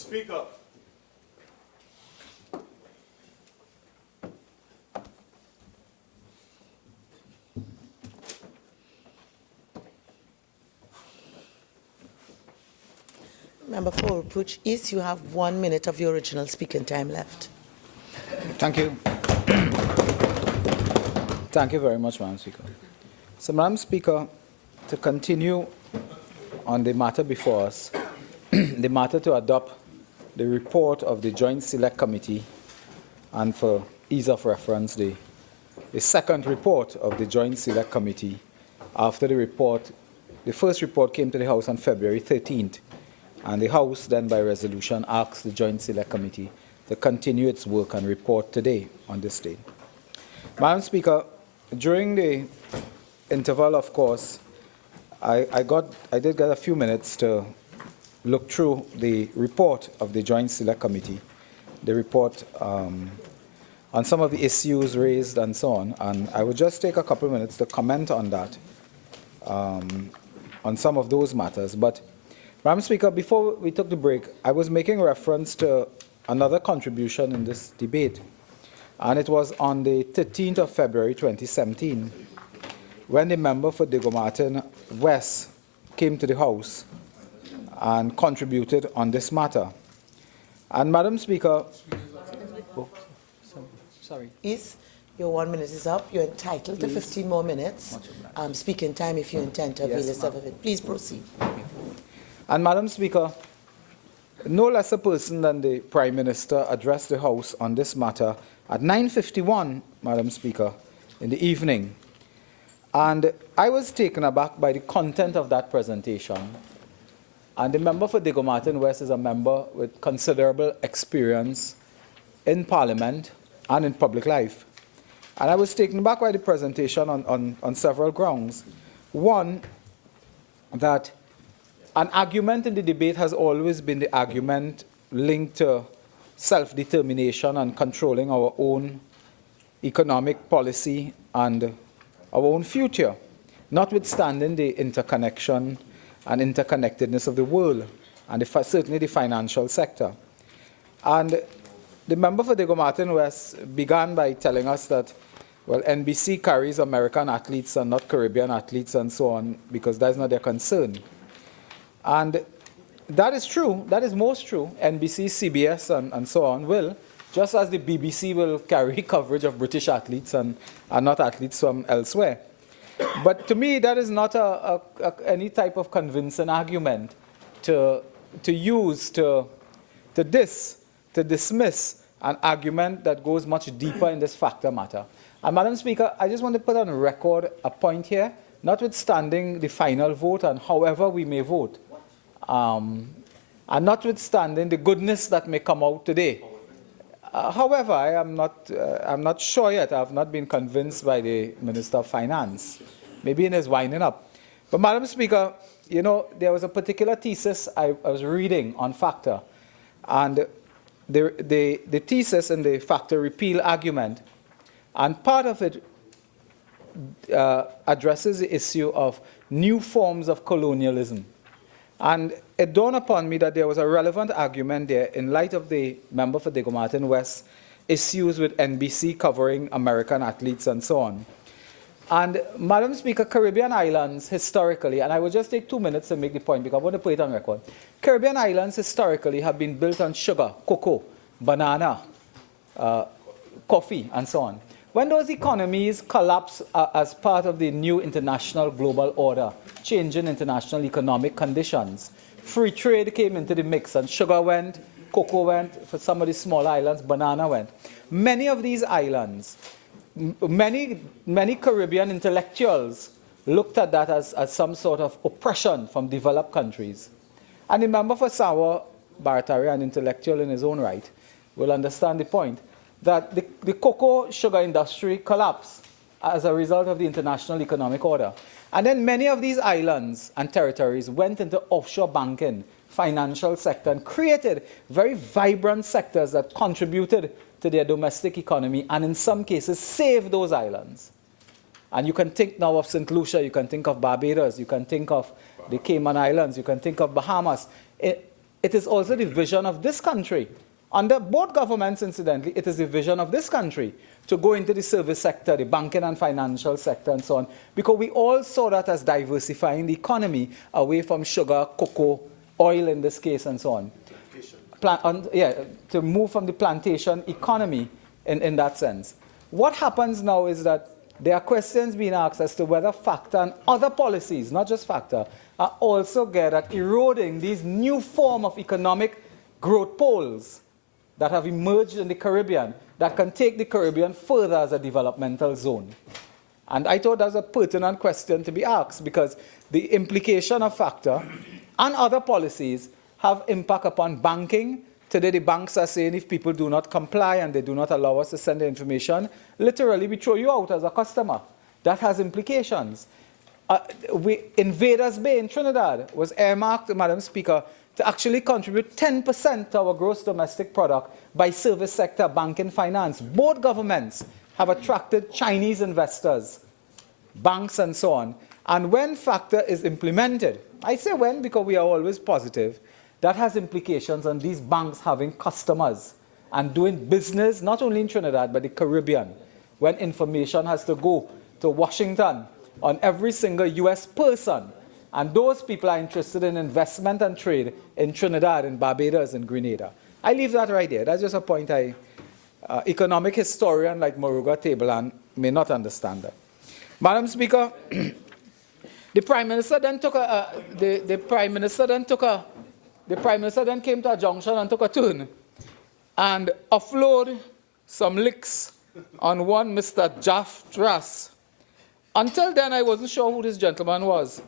Speaker. Member for Oropouche East, you have 1 minute of your original speaking time left. Thank you. Thank you very much, Madam Speaker. So, Madam Speaker, to continue on the matter before us, the matter to adopt the report of the Joint Select Committee, and for ease of reference, the second report of the Joint Select Committee after the first report came to the House on February 13th, and the House then by resolution asked the Joint Select Committee to continue its work and report today on this day. Madam Speaker, during the interval, of course, I did get a few minutes to look through the report of the Joint Select Committee, the report on some of the issues raised and so on, and I would just take a couple of minutes to comment on that, on some of those matters. But, Madam Speaker, before we took the break, I was making reference to another contribution in this debate, and it was on the 13th of February 2017, when the member for Digomartin West came to the House and contributed on this matter. And, Madam Speaker, sorry. East, your 1 minute is up. You're entitled to 15 more minutes speaking time if you intend to avail yourself of it. Please proceed. And, Madam Speaker, no less a person than the Prime Minister addressed the House on this matter at 9:51, Madam Speaker, in the evening. And I was taken aback by the content of that presentation. And the member for Digomartin West is a member with considerable experience in Parliament and in public life. And I was taken aback by the presentation on several grounds. One, that an argument in the debate has always been the argument linked to self-determination and controlling our own economic policy and our own future, notwithstanding the interconnection and interconnectedness of the world, and certainly the financial sector. And the member for Digomartin West began by telling us that, well, NBC carries American athletes and not Caribbean athletes and so on, because that's not their concern. And that is true. That is most true. NBC, CBS, and so on will, just as the BBC will carry coverage of British athletes and not athletes from elsewhere. But to me, that is not any type of convincing argument to use to dismiss an argument that goes much deeper in this factor matter. And, Madam Speaker, I just want to put on record a point here, notwithstanding the final vote and however we may vote, and notwithstanding the goodness that may come out today. However, I'm not sure yet. I have not been convinced by the Minister of Finance, maybe in his winding up. But, Madam Speaker, you know, there was a particular thesis I was reading on factor, and the thesis in the factor repeal argument, and part of it addresses the issue of new forms of colonialism. And it dawned upon me that there was a relevant argument there in light of the member for Digomartin West issues with NBC covering American athletes and so on. And, Madam Speaker, Caribbean islands historically, and I will just take 2 minutes to make the point because I want to put it on record. Caribbean islands historically have been built on sugar, cocoa, banana, coffee, and so on. When those economies collapse as part of the new international global order, changing international economic conditions, free trade came into the mix, and sugar went, cocoa went, for some of the small islands, banana went. Many of these islands, many Caribbean intellectuals looked at that as some sort of oppression from developed countries. And the member for Sawa Baratari, an intellectual in his own right, will understand the point that the cocoa sugar industry collapsed as a result of the international economic order. And then many of these islands and territories went into offshore banking, financial sector, and created very vibrant sectors that contributed to their domestic economy and in some cases saved those islands. And you can think now of St. Lucia, you can think of Barbados, you can think of the Cayman Islands, you can think of Bahamas. it is also the vision of this country. Under both governments, incidentally, it is the vision of this country to go into the service sector, the banking and financial sector, and so on, because we all saw that as diversifying the economy away from sugar, cocoa, oil in this case, and so on. To move from the plantation economy in that sense. What happens now is that there are questions being asked as to whether FACTA and other policies, not just FACTA, are also geared at eroding these new form of economic growth poles that have emerged in the Caribbean that can take the Caribbean further as a developmental zone. And I thought that was a pertinent question to be asked because the implication of FACTA and other policies have impact upon banking. Today the banks are saying if people do not comply and they do not allow us to send the information, literally we throw you out as a customer. That has implications. Invaders Bay in Trinidad was earmarked, Madam Speaker, to actually contribute 10% to our gross domestic product by service sector, banking, finance. Both governments have attracted Chinese investors, banks and so on. And when FACTA is implemented, I say when because we are always positive, that has implications on these banks having customers and doing business not only in Trinidad but the Caribbean, when information has to go to Washington on every single US person. And those people are interested in investment and trade in Trinidad, in Barbados, in Grenada. I leave that right there. That's just a point economic historian like Moruga Tableland may not understand that. Madam Speaker, the Prime Minister then came to a junction and took a turn and offload some licks on one Mr. Jaffras. Until then, I wasn't sure who this gentleman was.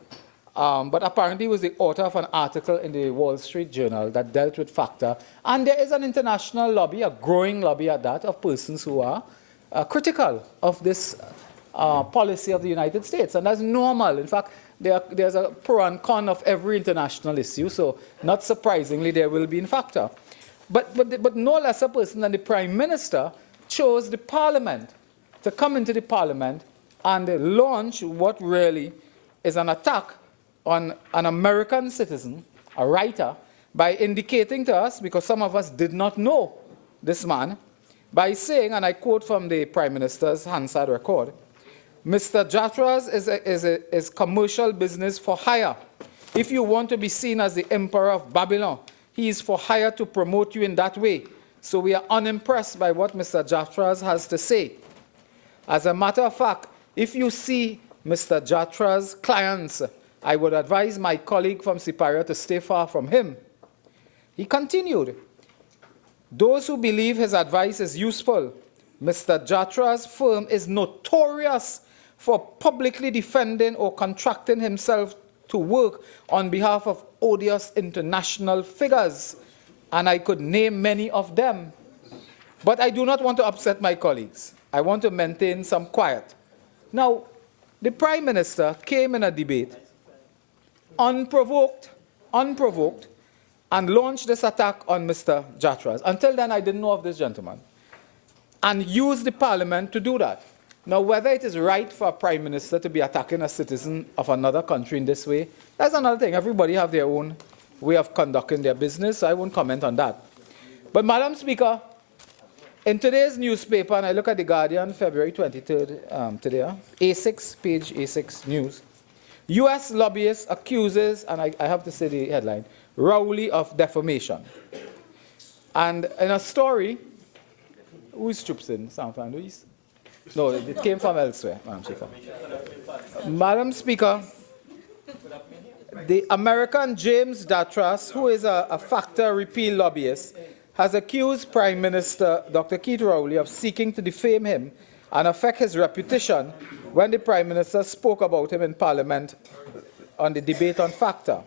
But apparently he was the author of an article in the Wall Street Journal that dealt with FACTA. And there is an international lobby, a growing lobby at that, of persons who are critical of this policy of the United States. And that's normal. In fact, there's a pro and con of every international issue. So not surprisingly, there will be in FACTA. But no less a person than the Prime Minister chose the Parliament to come into the Parliament and launch what really is an attack on an American citizen, a writer, by indicating to us, because some of us did not know this man, by saying, and I quote from the Prime Minister's Hansard record, Mr. Jaffras is commercial business for hire. If you want to be seen as the emperor of Babylon, he is for hire to promote you in that way. So we are unimpressed by what Mr. Jaffras has to say. As a matter of fact, if you see Mr. Jaffras' clients, I would advise my colleague from Siparia to stay far from him. He continued, those who believe his advice is useful, Mr. Jaffras' firm is notorious for publicly defending or contracting himself to work on behalf of odious international figures, and I could name many of them. But I do not want to upset my colleagues. I want to maintain some quiet. Now, the Prime Minister came in a debate unprovoked, and launched this attack on Mr. Jaffras. Until then, I didn't know of this gentleman. And used the Parliament to do that. Now, whether it is right for a Prime Minister to be attacking a citizen of another country in this way, that's another thing. Everybody have their own way of conducting their business, so I won't comment on that. But, Madam Speaker, in today's newspaper, and I look at The Guardian, February 23rd, today, A6, page A6 News, U.S. lobbyist accuses, and I have to say the headline, Rowley of defamation. And in a story, who is Chupsin? San Luis? No, it came from elsewhere, Madam Speaker. Madam Speaker, the American James Jaffras, who is a FACTA repeal lobbyist, has accused Prime Minister Dr. Keith Rowley of seeking to defame him and affect his reputation when the Prime Minister spoke about him in Parliament on the debate on FACTA.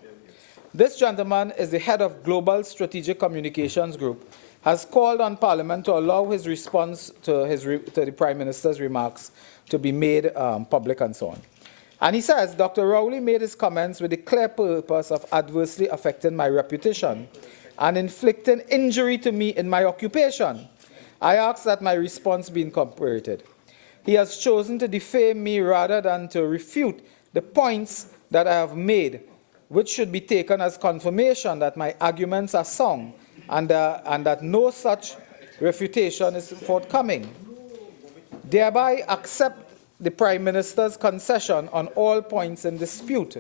This gentleman is the head of Global Strategic Communications Group, has called on Parliament to allow his response to the Prime Minister's remarks to be made public and so on. And he says, Dr. Rowley made his comments with the clear purpose of adversely affecting my reputation and inflicting injury to me in my occupation. I ask that my response be incorporated. He has chosen to defame me rather than to refute the points that I have made which should be taken as confirmation that my arguments are sound and that no such refutation is forthcoming. Thereby accept the Prime Minister's concession on all points in dispute.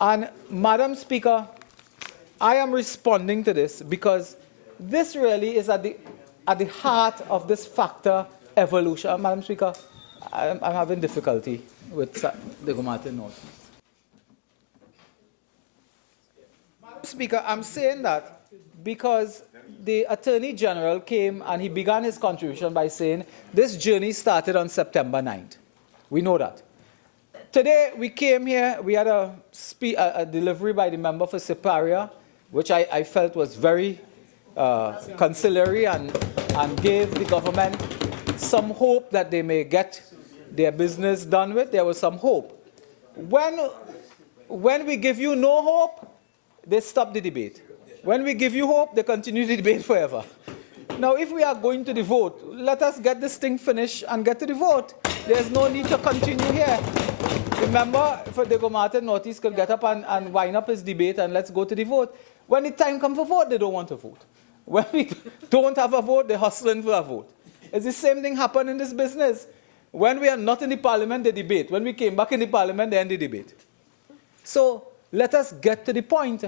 And, Madam Speaker, I am responding to this because this really is at the heart of this factor evolution. Madam Speaker, I'm having difficulty with the Gomate North. Madam Speaker, I'm saying that because the Attorney General came and he began his contribution by saying this journey started on September 9th. We know that. Today we came here, we had a delivery by the member for Siparia, which I felt was very conciliatory and gave the government some hope that they may get their business done with. There was some hope. When we give you no hope, they stop the debate. When we give you hope, they continue the debate forever. Now, if we are going to the vote, let us get this thing finished and get to the vote. There's no need to continue here. Remember, for the Gomate Northeast could get up and wind up his debate and let's go to the vote. When the time comes for vote, they don't want to vote. When we don't have a vote, they're hustling for a vote. It's the same thing happened in this business. When we are not in the parliament, they debate. When we came back in the parliament, they end the debate. So let us get to the point.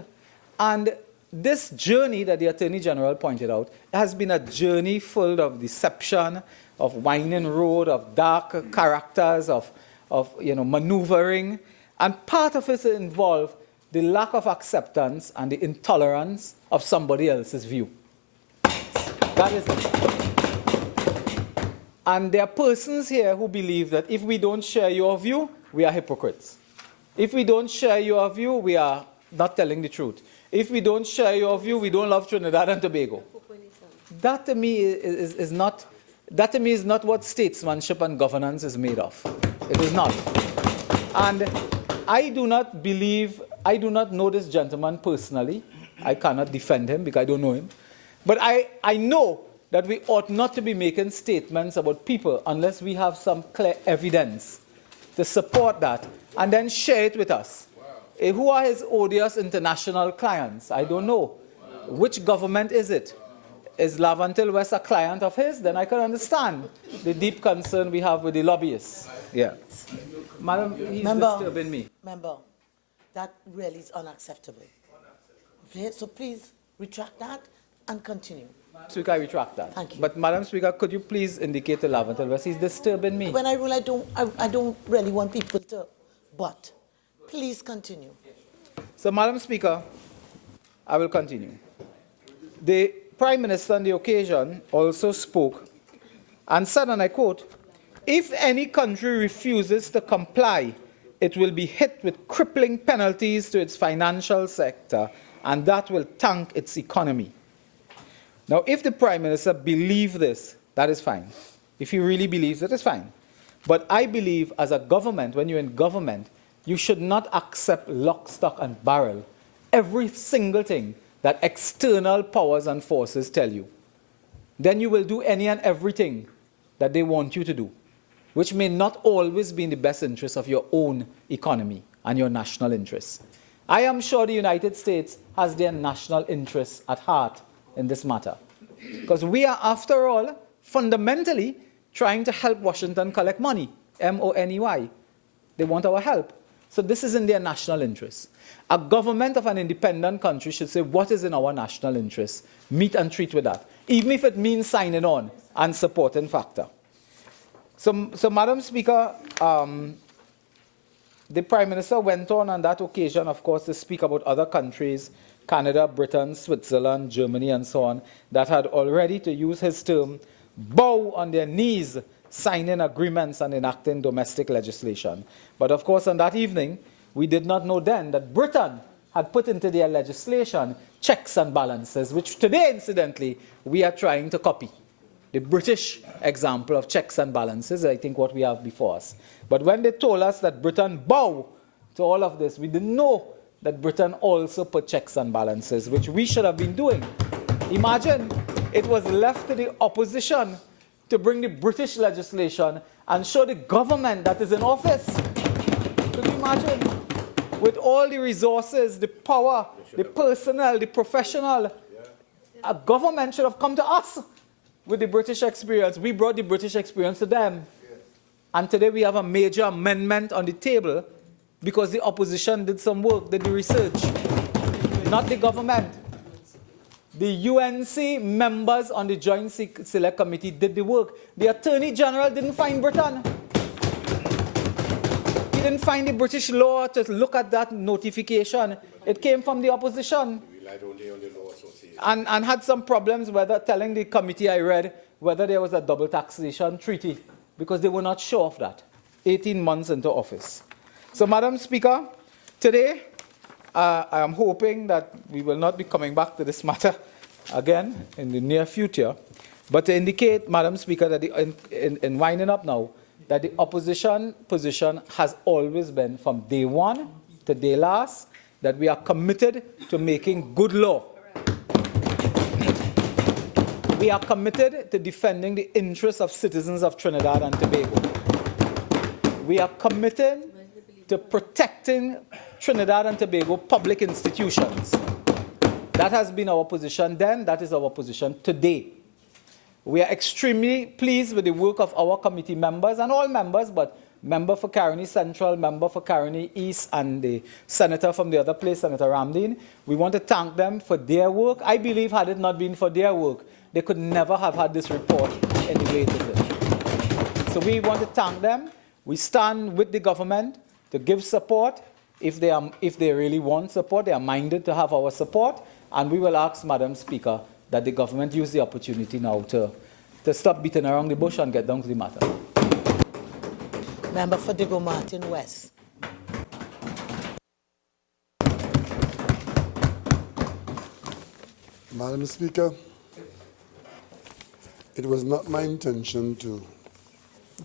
And this journey that the Attorney General pointed out has been a journey full of deception, of winding road, of dark characters, of maneuvering. And part of it involved the lack of acceptance and the intolerance of somebody else's view. That is it. And there are persons here who believe that if we don't share your view, we are hypocrites. If we don't share your view, we are not telling the truth. If we don't share your view, we don't love Trinidad and Tobago. That to me is not what statesmanship and governance is made of. It is not. And I do not know this gentleman personally. I cannot defend him because I don't know him. But I know that we ought not to be making statements about people unless we have some clear evidence to support that and then share it with us. Wow. Who are his odious international clients? I don't know. Wow. Which government is it? Wow. Is Lavantil West a client of his? Then I can understand the deep concern we have with the lobbyists. Yeah. Madam, he's disturbing me. Member, that really is unacceptable. Okay, so please retract that and continue. Speaker, I retract that. Thank you. But Madam Speaker, could you please indicate to Lavantil West he's disturbing me? When I rule, I don't really want people to, but please continue. So, Madam Speaker, I will continue. The Prime Minister on the occasion also spoke and said, and I quote, "If any country refuses to comply, it will be hit with crippling penalties to its financial sector, and that will tank its economy." Now, if the Prime Minister believes this, that is fine. If he really believes it, it's fine. But I believe as a government, when you're in government, you should not accept lock, stock, and barrel every single thing that external powers and forces tell you. Then you will do any and everything that they want you to do, which may not always be in the best interest of your own economy and your national interests. I am sure the United States has their national interests at heart in this matter. Because we are, after all, fundamentally trying to help Washington collect money, M-O-N-E-Y. They want our help. So this is in their national interest. A government of an independent country should say, what is in our national interest? Meet and treat with that, even if it means signing on and supporting factor. So Madam Speaker, the Prime Minister went on that occasion, of course, to speak about other countries, Canada, Britain, Switzerland, Germany, and so on, that had already, to use his term, bow on their knees, signing agreements and enacting domestic legislation. But of course, on that evening, we did not know then that Britain had put into their legislation checks and balances, which today, incidentally, we are trying to copy. The British example of checks and balances, I think what we have before us. But when they told us that Britain bow to all of this, we didn't know that Britain also put checks and balances, which we should have been doing. Imagine it was left to the opposition to bring the British legislation and show the government that is in office. Could you imagine? with all the resources, the power, the personnel, the professional. A government should have come to us with the British experience. We brought the British experience to them. And today we have a major amendment on the table because the opposition did some work, did the research, not the government. The UNC members on the Joint Select Committee did the work. The Attorney General didn't find Britain. He didn't find the British law to look at that notification. It came from the opposition. And had some problems whether telling the committee I read whether there was a double taxation treaty because they were not sure of that 18 months into office. So, Madam Speaker, today I am hoping that we will not be coming back to this matter again in the near future, but to indicate, Madam Speaker, that in winding up now, that the opposition position has always been from day one to day last that we are committed to making good law. We are committed to defending the interests of citizens of Trinidad and Tobago. We are committed to protecting Trinidad and Tobago public institutions. That has been our position then, that is our position today. We are extremely pleased with the work of our committee members and all members, but member for Caroni Central, member for Caroni East, and the senator from the other place, Senator Ramdeen. We want to thank them for their work. I believe had it not been for their work, they could never have had this report in the way it is. So we want to thank them. We stand with the government to give support. If they really want support, they are minded to have our support. And we will ask, Madam Speaker, that the government use the opportunity now to stop beating around the bush and get down to the matter. Member for Digo Martin West. Madam Speaker, it was not my intention to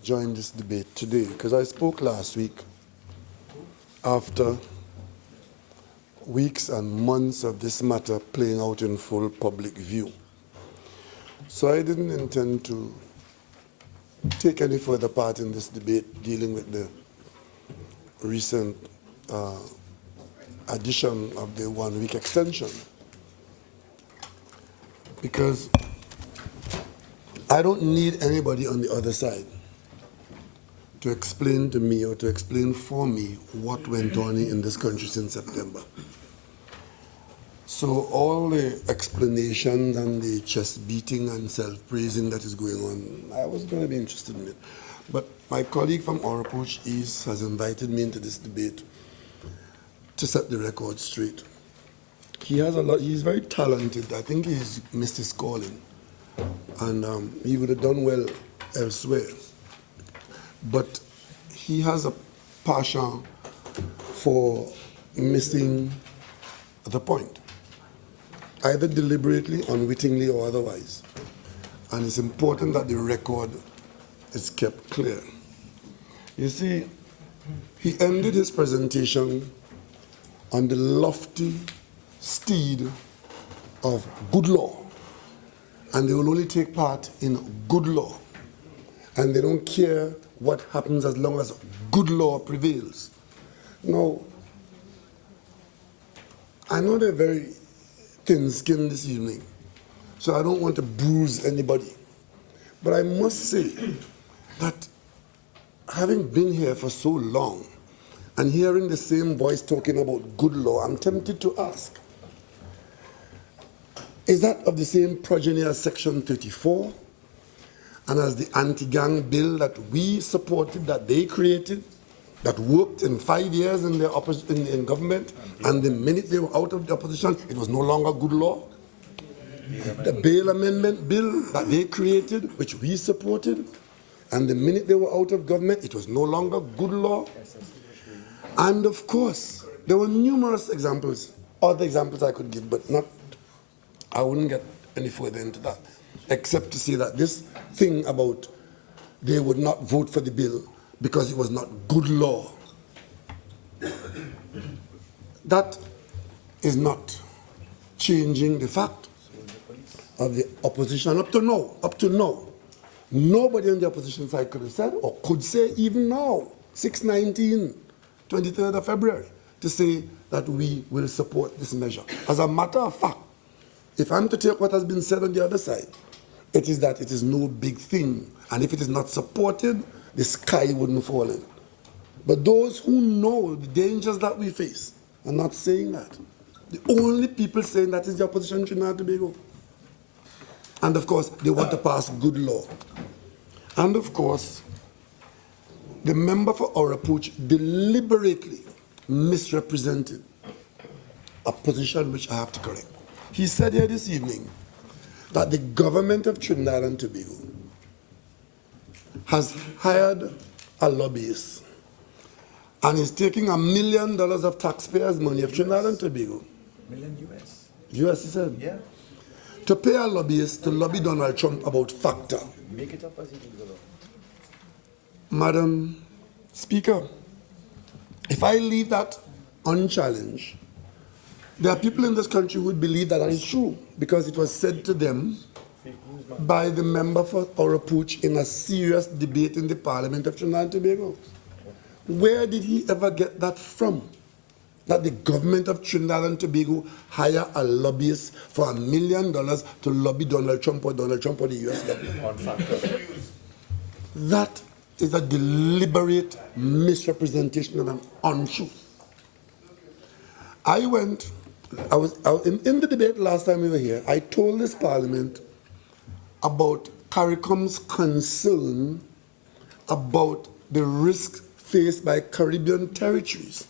join this debate today because I spoke last week after weeks and months of this matter playing out in full public view. So I didn't intend to take any further part in this debate dealing with the recent addition of the 1-week extension, because I don't need anybody on the other side to explain to me or to explain for me what went on in this country since September. So all the explanations and the chest beating and self-praising that is going on, I wasn't going to be interested in it. But my colleague from Oropouche East has invited me into this debate to set the record straight. He has a lot, he's very talented. I think he's missed his calling. And he would have done well elsewhere. But he has a passion for missing the point, either deliberately, unwittingly, or otherwise. And it's important that the record is kept clear. You see, he ended his presentation on the lofty steed of good law. And they will only take part in good law. And they don't care what happens as long as good law prevails. Now, I know they're very thin-skinned this evening, so I don't want to bruise anybody. But I must say that having been here for so long and hearing the same voice talking about good law, I'm tempted to ask, is that of the same progeny as Section 34 and as the anti-gang bill that we supported, that they created, that worked in 5 years in, in government, and the minute they were out of the opposition, it was no longer good law? The bail amendment bill that they created, which we supported, and the minute they were out of government, it was no longer good law? And of course, there were numerous examples, other examples I could give, but not, I wouldn't get any further into that, except to say that this thing about they would not vote for the bill because it was not good law, that is not changing the fact of the opposition up to now. Nobody on the opposition side could have said, or could say even now, 6/19, 23rd of February, to say that we will support this measure. As a matter of fact, if I'm to take what has been said on the other side, it is that it is no big thing. And if it is not supported, the sky wouldn't fall in. But those who know the dangers that we face are not saying that. The only people saying that is the opposition in Trinidad and Tobago. And of course, they want to pass good law. And of course, the member for Oropouche deliberately misrepresented a position which I have to correct. He said here this evening that the government of Trinidad and Tobago has hired a lobbyist and is taking $1 million of taxpayers' money of Trinidad and Tobago. Million US. US, he said. Yeah. To pay a lobbyist to lobby Donald Trump about FACTA. Make it up as it goes along. Madam Speaker, if I leave that unchallenged, there are people in this country who would believe that that is true because it was said to them by the member for Oropouche in a serious debate in the Parliament of Trinidad and Tobago. Where did he ever get that from? That the government of Trinidad and Tobago hire a lobbyist for $1 million to lobby Donald Trump or the US government? On factor. That is a deliberate misrepresentation and an untruth. I was in the debate last time we were here, I told this Parliament about CARICOM's concern about the risk faced by Caribbean territories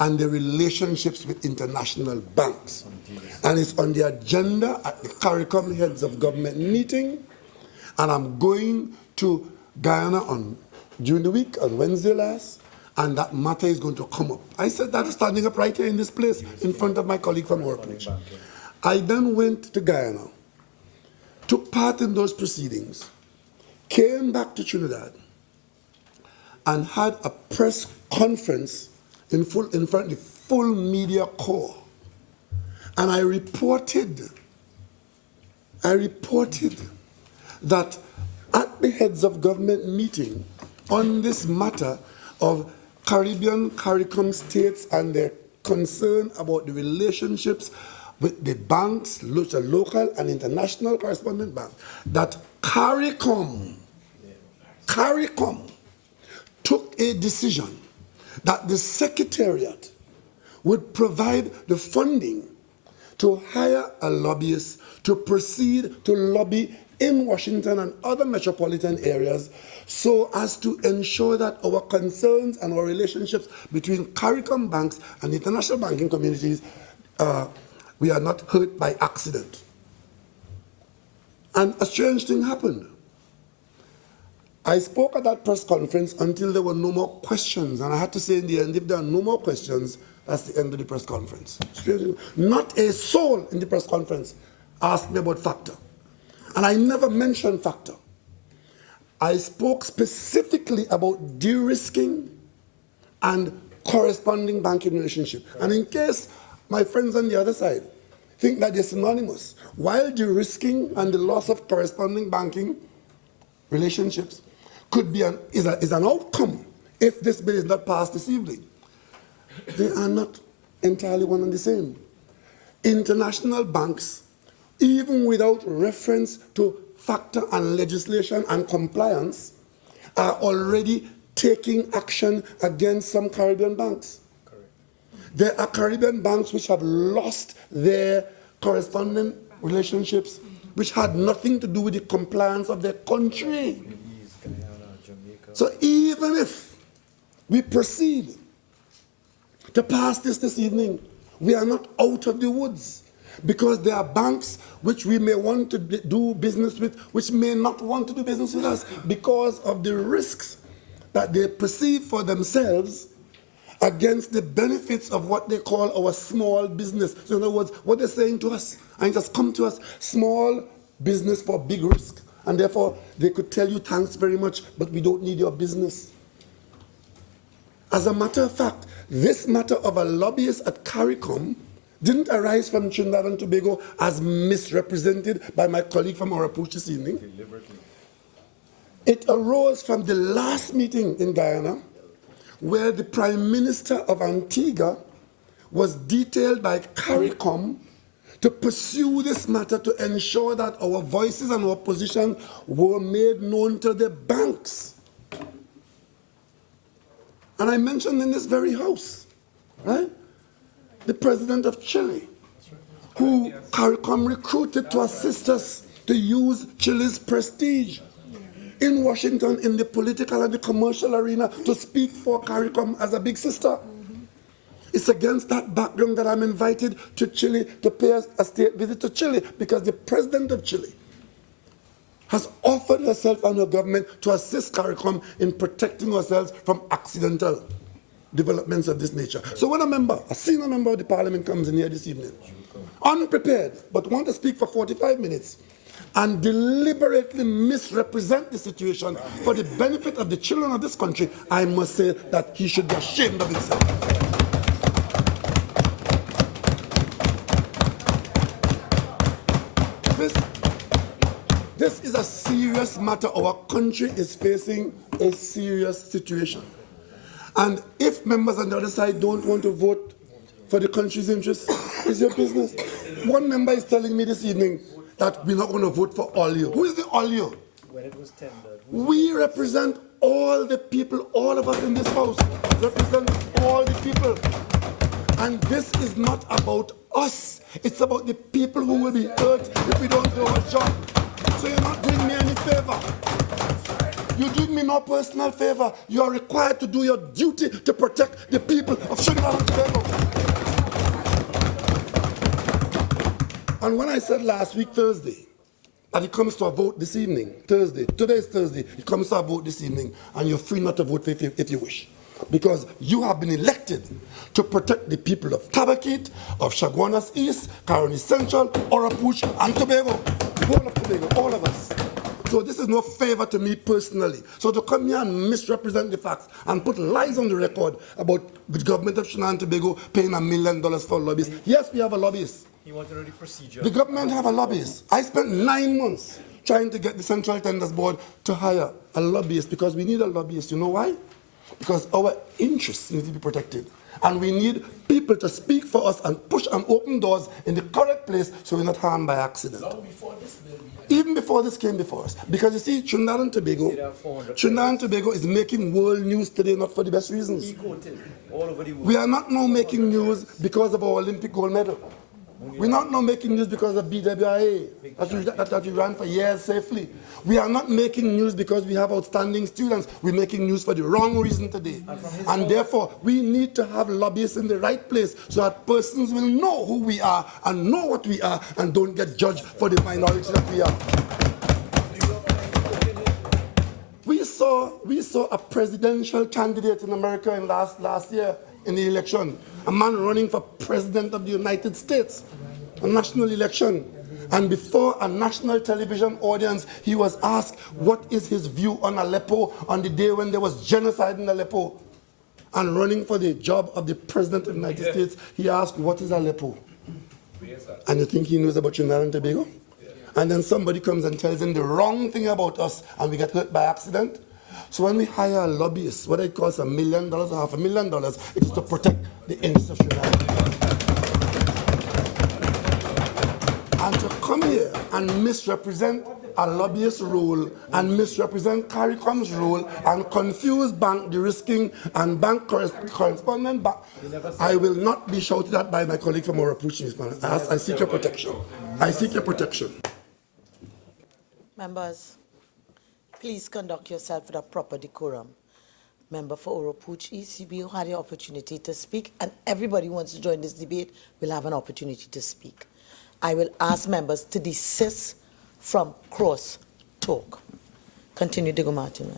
and the relationships with international banks. And it's on the agenda at the CARICOM Heads of Government meeting, and I'm going to Guyana during the week, on Wednesday last, and that matter is going to come up. I said that standing up right here in this place in front of my colleague from Oropouche. I then went to Guyana, took part in those proceedings, came back to Trinidad, and had a press conference in front of the full media corps. And I reported that at the heads of government meeting on this matter of Caribbean CARICOM states and their concern about the relationships with the banks, local and international correspondent banks, that CARICOM took a decision that the Secretariat would provide the funding to hire a lobbyist to proceed to lobby in Washington and other metropolitan areas so as to ensure that our concerns and our relationships between CARICOM banks and the international banking communities, we are not hurt by accident. And a strange thing happened. I spoke at that press conference until there were no more questions, and I had to say in the end, if there are no more questions, that's the end of the press conference. Strange. Not a soul in the press conference asked me about FACTA. And I never mentioned FACTA. I spoke specifically about de-risking and corresponding banking relationship. And in case my friends on the other side think that they're synonymous, while de-risking and the loss of corresponding banking relationships could be is an outcome if this bill is not passed this evening, they are not entirely one and the same. International banks, even without reference to FACTA and legislation and compliance, are already taking action against some Caribbean banks. Correct. There are Caribbean banks which have lost their correspondent relationships which had nothing to do with the compliance of their country. So even if we proceed to pass this evening, we are not out of the woods, because there are banks which we may want to do business with, which may not want to do business with us because of the risks that they perceive for themselves against the benefits of what they call our small business. So in other words, what they're saying to us, and it has come to us, small business for big risk. And therefore, they could tell you thanks very much, but we don't need your business. As a matter of fact, this matter of a lobbyist at CARICOM didn't arise from Trinidad and Tobago as misrepresented by my colleague from Oropouche this evening. Deliberately. It arose from the last meeting in Guyana, where the Prime Minister of Antigua was detailed by CARICOM to pursue this matter to ensure that our voices and our position were made known to the banks. And I mentioned in this very house, right, the president of Chile, who CARICOM recruited to assist us to use Chile's prestige in Washington in the political and the commercial arena to speak for CARICOM as a big sister. It's against that background that I'm invited to Chile to pay a state visit to Chile, because the president of Chile has offered herself and her government to assist CARICOM in protecting ourselves from accidental developments of this nature. So when a senior member of the parliament comes in here this evening, unprepared, but want to speak for 45 minutes, and deliberately misrepresent the situation for the benefit of the children of this country, I must say that he should be ashamed of himself. This is a serious matter. Our country is facing a serious situation. And if members on the other side don't want to vote for the country's interests, it's your business. One member is telling me this evening that we're not going to vote for all you. Who is the all you? When it was tendered. We represent all the people, all of us in this house represent all the people. And this is not about us. It's about the people who will be hurt if we don't do our job. So you're not doing me any favor. You're doing me no personal favor. You are required to do your duty to protect the people of Trinidad and Tobago. And when I said last week, Thursday, that it comes to a vote this evening, Thursday, today is Thursday, it comes to a vote this evening, and you're free not to vote if you wish. Because you have been elected to protect the people of Tabaquite, of Chaguanas East, Caroni Central, Oropouche, and Tobago. The whole of Tobago, all of us. So this is no favor to me personally. So to come here and misrepresent the facts and put lies on the record about the government of Trinidad and Tobago paying $1 million for lobbyists. Yes, we have a lobbyist. He wanted already procedure. The government have a lobbyist. I spent 9 months trying to get the Central Tenders Board to hire a lobbyist, because we need a lobbyist. You know why? Because our interests need to be protected. And we need people to speak for us and push and open doors in the correct place so we're not harmed by accident. Even before this came before us. Because you see, Trinidad and Tobago is making world news today, not for the best reasons. All over the world. We are not now making news because of our Olympic gold medal. We're not now making news because of BWIA, that we ran for years safely. We are not making news because we have outstanding students. We're making news for the wrong reason today. And therefore, we need to have lobbyists in the right place so that persons will know who we are and know what we are and don't get judged for the minority that we are. We saw a presidential candidate in America in last year in the election, a man running for president of the United States, a national election. And before a national television audience, he was asked what is his view on Aleppo on the day when there was genocide in Aleppo. And running for the job of the president of the United States, he asked, what is Aleppo? And you think he knows about Trinidad and Tobago? And then somebody comes and tells him the wrong thing about us, and we get hurt by accident. So when we hire a lobbyist, whether it costs $1 million or $500,000, it's to protect the interests of Trinidad. And to come here and misrepresent a lobbyist role and misrepresent CARICOM's role and confuse bank de-risking and bank correspondent bank, I will not be shouted at by my colleague from Oropouche. I seek your protection. I seek your protection. Members, please conduct yourself with a proper decorum. Member for Oropouche East, you had the opportunity to speak, and everybody who wants to join this debate will have an opportunity to speak. I will ask members to desist from cross talk. Continue, Diego Martinez.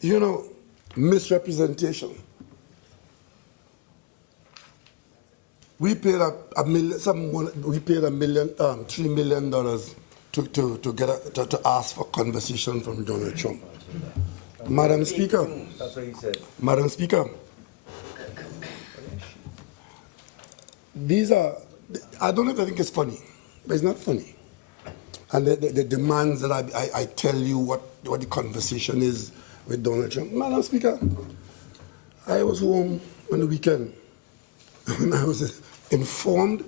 You know, misrepresentation. We paid $3 million to ask for conversation from Donald Trump. Madam Speaker. That's what he said. Madam Speaker. These are, I don't know if I think it's funny, but it's not funny. And the demands that I tell you what the conversation is with Donald Trump. Madam Speaker, I was home on the weekend and I was informed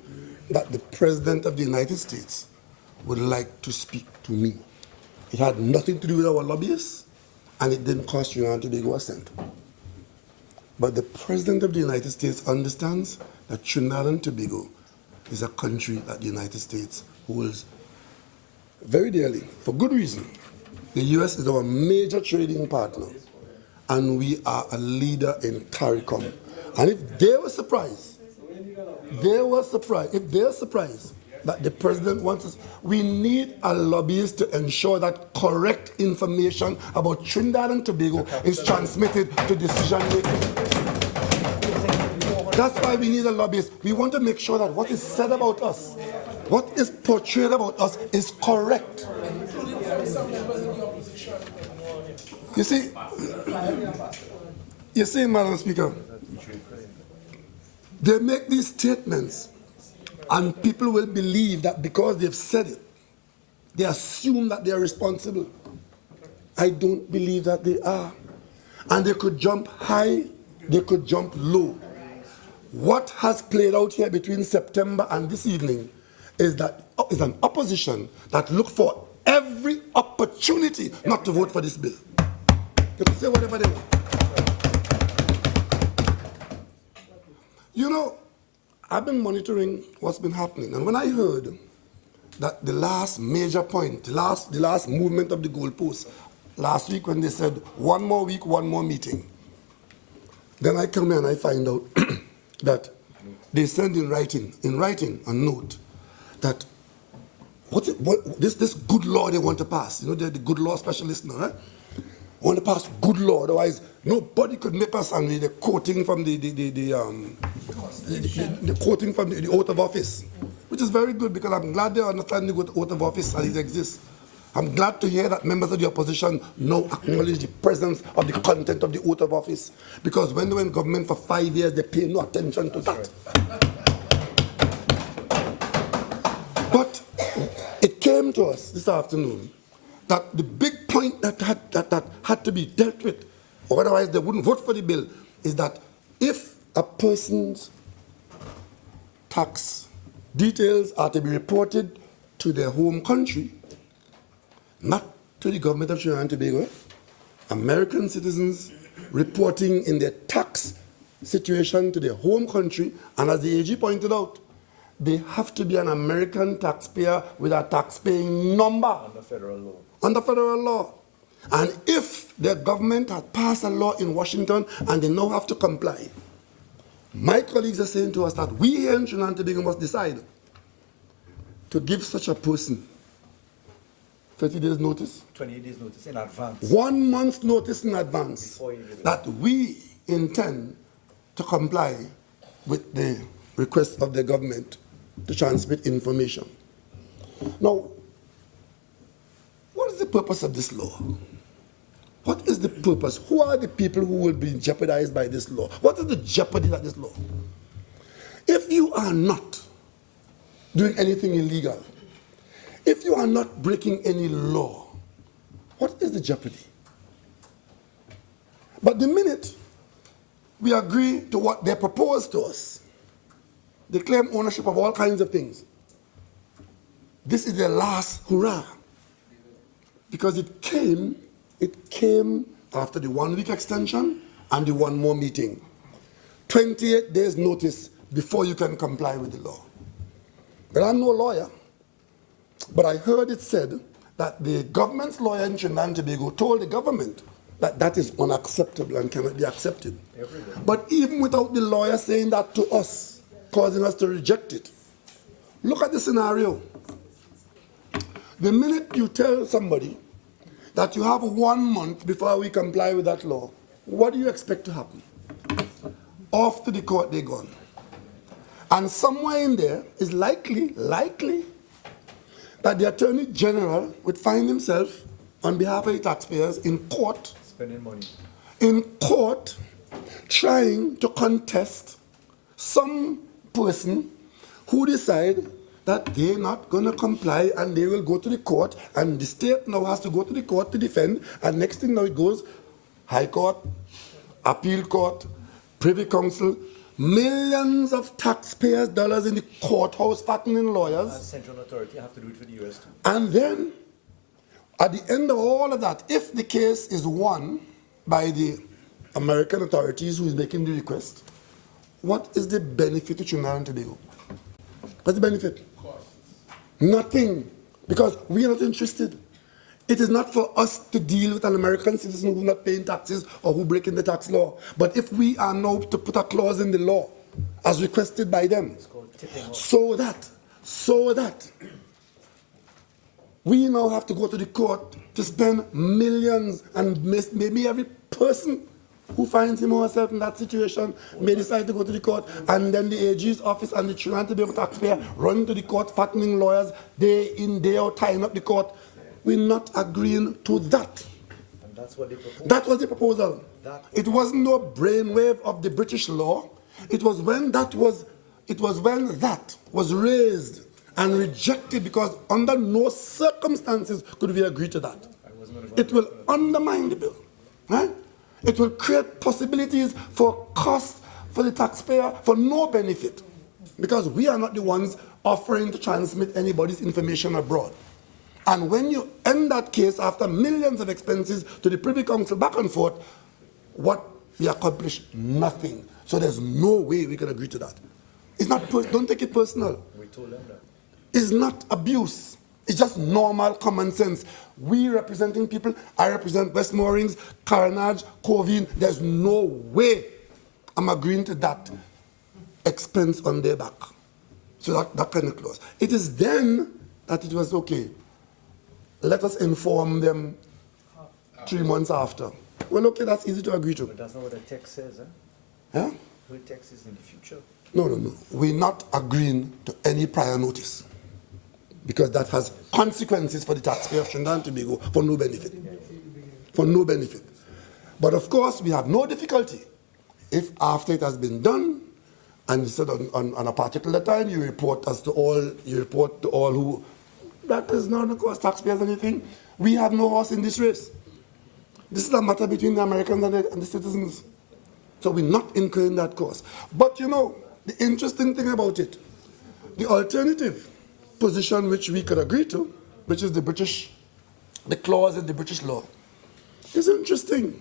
that the President of the United States would like to speak to me. It had nothing to do with our lobbyists, and it didn't cost Trinidad and Tobago a cent. But the President of the United States understands that Trinidad and Tobago is a country that the United States holds very dearly, for good reason. The U.S. is our major trading partner, and we are a leader in CARICOM. And if they were surprised, if they're surprised that the President wants us, we need a lobbyist to ensure that correct information about Trinidad and Tobago is transmitted to decision making. That's why we need a lobbyist. We want to make sure that what is said about us, what is portrayed about us, is correct. You see, Madam Speaker, they make these statements and people will believe that because they've said it, they assume that they are responsible. I don't believe that they are. And they could jump high, they could jump low. What has played out here between September and this evening is an opposition that look for every opportunity not to vote for this bill. They can say whatever they want. You know, I've been monitoring what's been happening, and when I heard that the last major point, the last movement of the goalpost last week when they said 1 more week, 1 more meeting, then I come here and I find out that they send in writing a note that this good law they want to pass. You know, they're the good law specialists now, right? Want to pass good law, otherwise nobody could make us angry. They're quoting from the oath of office, which is very good because I'm glad they understand the oath of office as it exists. I'm glad to hear that members of the opposition now acknowledge the presence of the content of the oath of office, because when they were in government for 5 years, they paid no attention to that. But it came to us this afternoon that the big point that had to be dealt with, or otherwise they wouldn't vote for the bill, is that if a person's tax details are to be reported to their home country, not to the government of Trinidad and Tobago, American citizens reporting in their tax situation to their home country, and as the AG pointed out, they have to be an American taxpayer with a tax-paying number. Under federal law. Under federal law. And if their government has passed a law in Washington and they now have to comply, my colleagues are saying to us that we here in Trinidad and Tobago must decide to give such a person 30 days notice. 28 days notice in advance. 1 month's notice in advance Before you give it. that we intend to comply with the request of the government to transmit information. Now, what is the purpose of this law? What is the purpose? Who are the people who will be jeopardized by this law? What is the jeopardy of this law? If you are not doing anything illegal, if you are not breaking any law, what is the jeopardy? But the minute we agree to what they propose to us, they claim ownership of all kinds of things. This is their last hurrah. Because it came after the 1 week extension and the 1 more meeting. 28 days notice before you can comply with the law. But I'm no lawyer, but I heard it said that the government's lawyer in Trinidad and Tobago told the government that that is unacceptable and cannot be accepted. But even without the lawyer saying that to us, causing us to reject it, look at the scenario. The minute you tell somebody that you have 1 month before we comply with that law, what do you expect to happen? Off to the court they're gone. And somewhere in there is likely that the Attorney General would find himself, on behalf of the taxpayers, in court, Spending money. in court, trying to contest some person who decide that they're not going to comply and they will go to the court, and the state now has to go to the court to defend, and next thing now it goes High Court, Appeal Court, Privy Council, millions of taxpayers' dollars in the courthouse fattening lawyers. As central authority, I have to do it for the US too. And then, at the end of all of that, if the case is won by the American authorities who is making the request, what is the benefit to Trinidad and Tobago? What's the benefit? Nothing, because we are not interested. It is not for us to deal with an American citizen who's not paying taxes or who breaking the tax law. But if we are now to put a clause in the law, as requested by them, so that we now have to go to the court to spend millions, and maybe every person who finds him or herself in that situation may decide to go to the court, and then the AG's office and the Trinidad and Tobago taxpayer run to the court, fattening lawyers, day in, day out, tying up the court. We're not agreeing to that. And that's what they proposed. That was the proposal. It wasn't no brainwave of the British law. It was when that was raised and rejected, because under no circumstances could we agree to that. It will undermine the bill, right? It will create possibilities for cost for the taxpayer for no benefit, because we are not the ones offering to transmit anybody's information abroad. And when you end that case after millions of expenses to the Privy Council back and forth, what we accomplish? Nothing. So there's no way we can agree to that. It's not, don't take it personal. We told them that. It's not abuse. It's just normal common sense. We representing people, I represent West Moorings, Carnage, Covine. There's no way I'm agreeing to that expense on their back. So that kind of clause. It is then that it was okay. Let us inform them 3 months after. Well, okay, that's easy to agree to. But that's not what the text says, huh? Yeah? The text is in the future. No. We're not agreeing to any prior notice, because that has consequences for the taxpayer of Trinidad and Tobago for no benefit. For no benefit. But of course, we have no difficulty if after it has been done, and you said on a particular time, you report to all who, that is not going to cost taxpayers anything. We have no horse in this race. This is a matter between the Americans and the citizens. So we're not incurring that cost. But you know, the interesting thing about it, the alternative position which we could agree to, which is the clause in the British law, is interesting.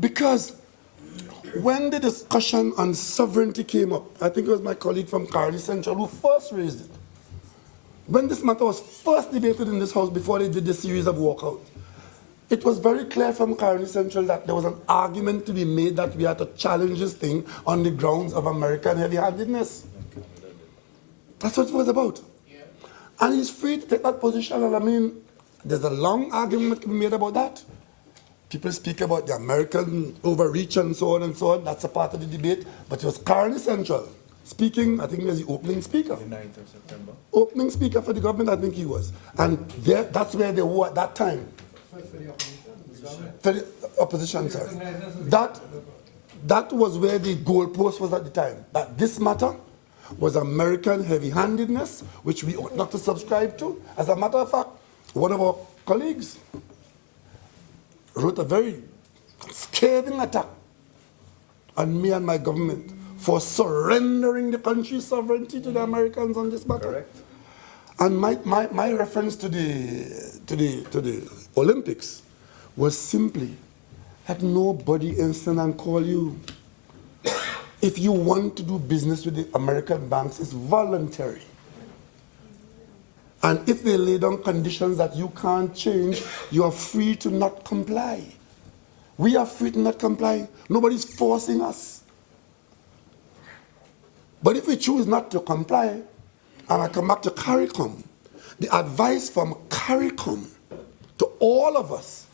Because when the discussion on sovereignty came up, I think it was my colleague from Caroni Central who first raised it. When this matter was first debated in this house before they did the series of walkouts, it was very clear from Caroni Central that there was an argument to be made that we had to challenge this thing on the grounds of American heavy-handedness. That's what it was about. Yeah. And he's free to take that position, and I mean, there's a long argument to be made about that. People speak about the American overreach and so on and so on. That's a part of the debate. But it was Caroni Central speaking, I think he was the opening speaker. The 9th of September. Opening speaker for the government, I think he was. And that's where they were at that time. For the opposition, sorry. That was where the goalpost was at the time. That this matter was American heavy-handedness, which we ought not to subscribe to. As a matter of fact, one of our colleagues wrote a very scathing attack on me and my government for surrendering the country's sovereignty to the Americans on this matter. Correct. And my reference to the Olympics was simply that nobody instant and call you. If you want to do business with the American banks, it's voluntary. And if they lay down conditions that you can't change, you are free to not comply. We are free to not comply. Nobody's forcing us. But if we choose not to comply, and I come back to CARICOM, the advice from CARICOM to all of us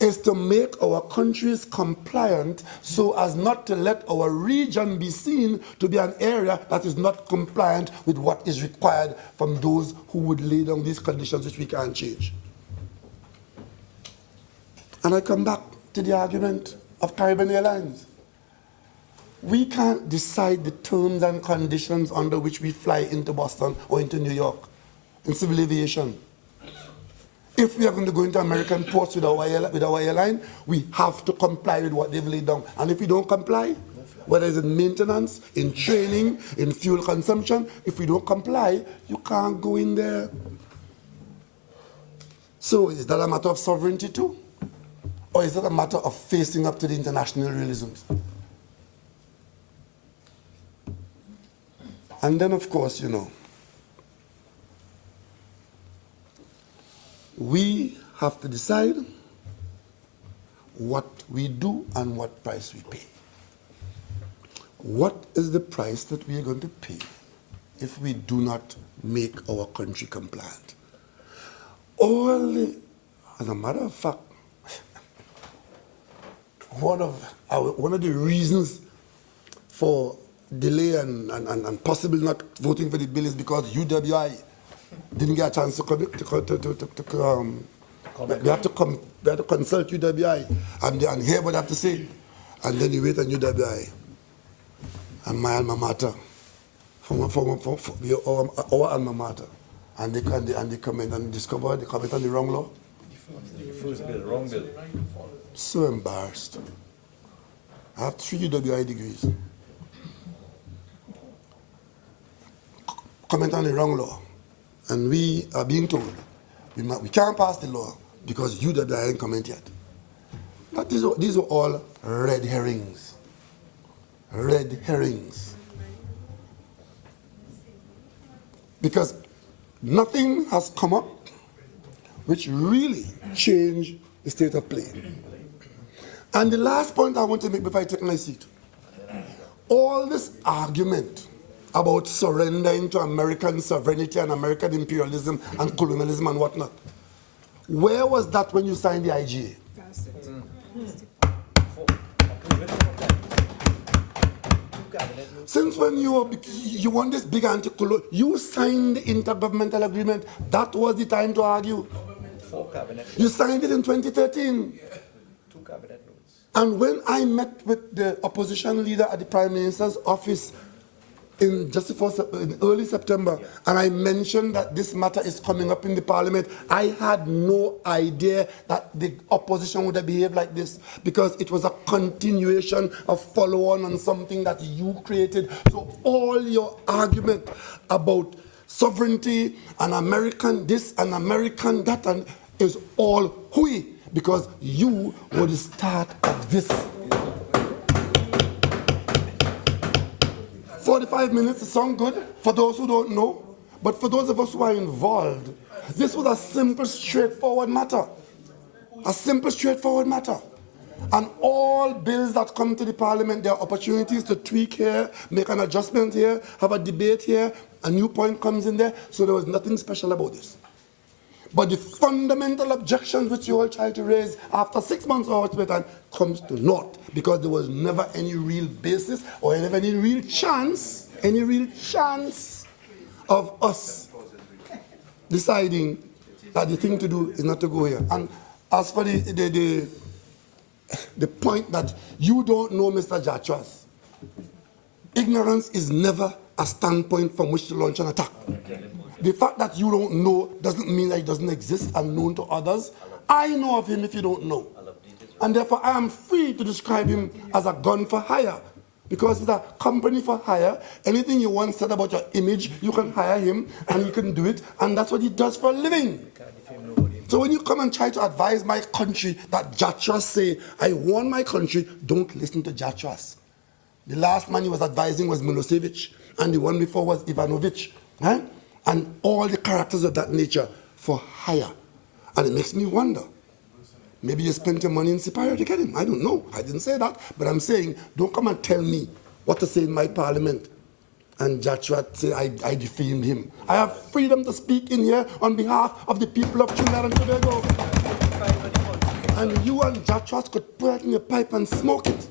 is to make our countries compliant so as not to let our region be seen to be an area that is not compliant with what is required from those who would lay down these conditions which we can't change. And I come back to the argument of Caribbean Airlines. We can't decide the terms and conditions under which we fly into Boston or into New York in civil aviation. If we are going to go into American ports with our airline, we have to comply with what they've laid down. And if we don't comply, whether it's in maintenance, in training, in fuel consumption, if we don't comply, you can't go in there. So is that a matter of sovereignty too? Or is it a matter of facing up to the international realisms? And then, of course, you know, we have to decide what we do and what price we pay. What is the price that we are going to pay if we do not make our country compliant? As a matter of fact, one of the reasons for delay and possibly not voting for the bill is because UWI didn't get a chance to come. We have to consult UWI and hear what they have to say, and then you wait on UWI and my alma mater, for our alma mater, and they comment and discover they comment on the wrong law. The first bill, wrong bill. So embarrassed. I have 3 UWI degrees. Comment on the wrong law. And we are being told we can't pass the law because UWI ain't comment yet. But these are all red herrings. Red herrings. Because nothing has come up which really changed the state of play. And the last point I want to make before I take my seat, all this argument about surrendering to American sovereignty and American imperialism and colonialism and whatnot, where was that when you signed the IGA? Since when you want this big anti-colonial, you signed the intergovernmental agreement, that was the time to argue. 4 cabinet. You signed it in 2013. 2 cabinet notes. And when I met with the opposition leader at the Prime Minister's office in early September, and I mentioned that this matter is coming up in the Parliament, I had no idea that the opposition would have behaved like this, because it was a continuation of follow-on on something that you created. So all your argument about sovereignty and American this and American that and is all hooey, because you were the start of this. 45 minutes, it sounds good for those who don't know, but for those of us who are involved, this was a simple, straightforward matter. A simple, straightforward matter. And all bills that come to the Parliament, there are opportunities to tweak here, make an adjustment here, have a debate here, a new point comes in there, so there was nothing special about this. But the fundamental objections which you all tried to raise after 6 months or whatever comes to naught, because there was never any real basis or any real chance of us deciding that the thing to do is not to go here. And as for the point that you don't know Mr. Jatras, ignorance is never a standpoint from which to launch an attack. The fact that you don't know doesn't mean that he doesn't exist unknown to others. I know of him if you don't know. And therefore I am free to describe him as a gun for hire. Because it's a company for hire. Anything you once said about your image, you can hire him and he can do it. And that's what he does for a living. So when you come and try to advise my country that Jatras say, I warn my country, don't listen to Jatras. The last man he was advising was Milosevic. And the one before was Ivanovic. Right? And all the characters of that nature for hire. And it makes me wonder, maybe you spent your money in Superior to get him. I don't know. I didn't say that. But I'm saying, don't come and tell me what to say in my Parliament. And Jatras say I defamed him. I have freedom to speak in here on behalf of the people of Trinidad and Tobago. And you and Jatras could put it in your pipe and smoke it.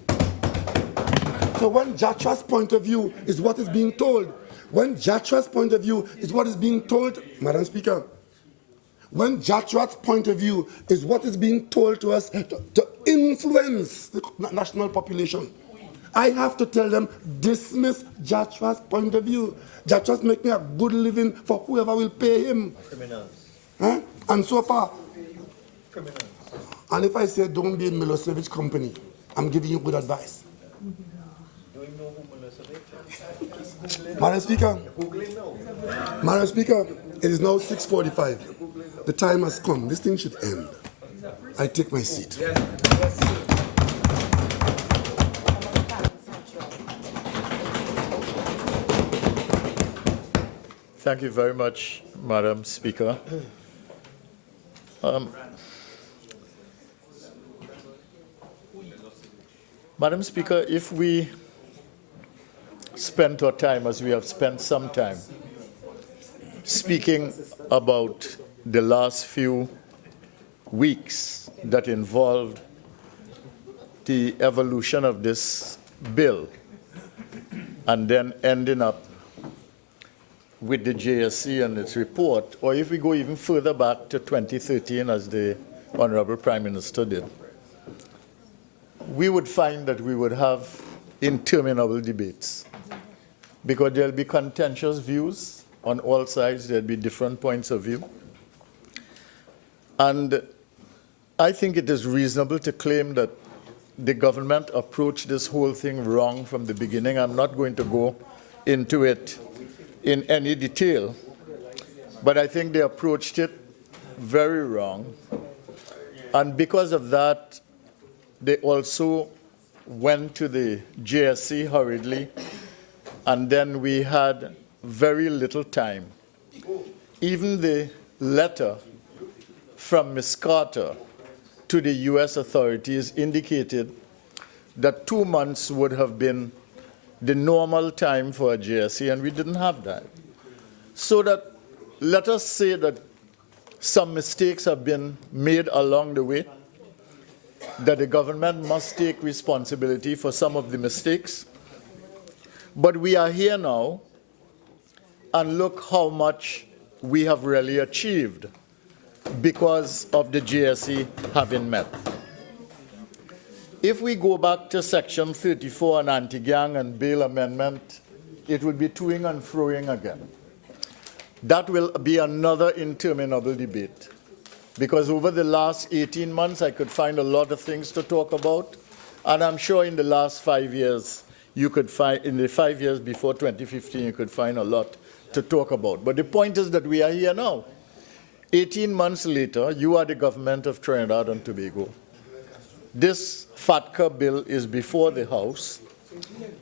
So when Jatras' point of view is what is being told, when Jatras' point of view is what is being told, Madam Speaker, when Jatras' point of view is what is being told to us to influence the national population, I have to tell them, dismiss Jatras' point of view. Jatras make me a good living for whoever will pay him. Criminals. Huh? And so far, criminals. And if I say don't be in Milosevic company, I'm giving you good advice. Do you know who Milosevic is? Madam Speaker, Googling now. Madam Speaker, it is now 6:45. The time has come. This thing should end. I take my seat. Thank you very much, Madam Speaker. Madam Speaker, if we spent our time, as we have spent some time, speaking about the last few weeks that involved the evolution of this bill, and then ending up with the JSC and its report, or if we go even further back to 2013, as the Honorable Prime Minister did, we would find that we would have interminable debates, because there'll be contentious views on all sides, there'll be different points of view. And I think it is reasonable to claim that the government approached this whole thing wrong from the beginning. I'm not going to go into it in any detail, but I think they approached it very wrong. And because of that, they also went to the JSC hurriedly, and then we had very little time. Even the letter from Ms. Carter to the U.S. authorities indicated that 2 months would have been the normal time for a JSC, and we didn't have that. So that, let us say that some mistakes have been made along the way, that the government must take responsibility for some of the mistakes. But we are here now, and look how much we have really achieved because of the JSC having met. If we go back to Section 34 on anti-gang and bail amendment, it will be toing and froing again. That will be another interminable debate, because over the last 18 months, I could find a lot of things to talk about, and I'm sure in the last 5 years, you could find, in the 5 years before 2015, you could find a lot to talk about. But the point is that we are here now. 18 months later, you are the government of Trinidad and Tobago. This FATCA bill is before the House,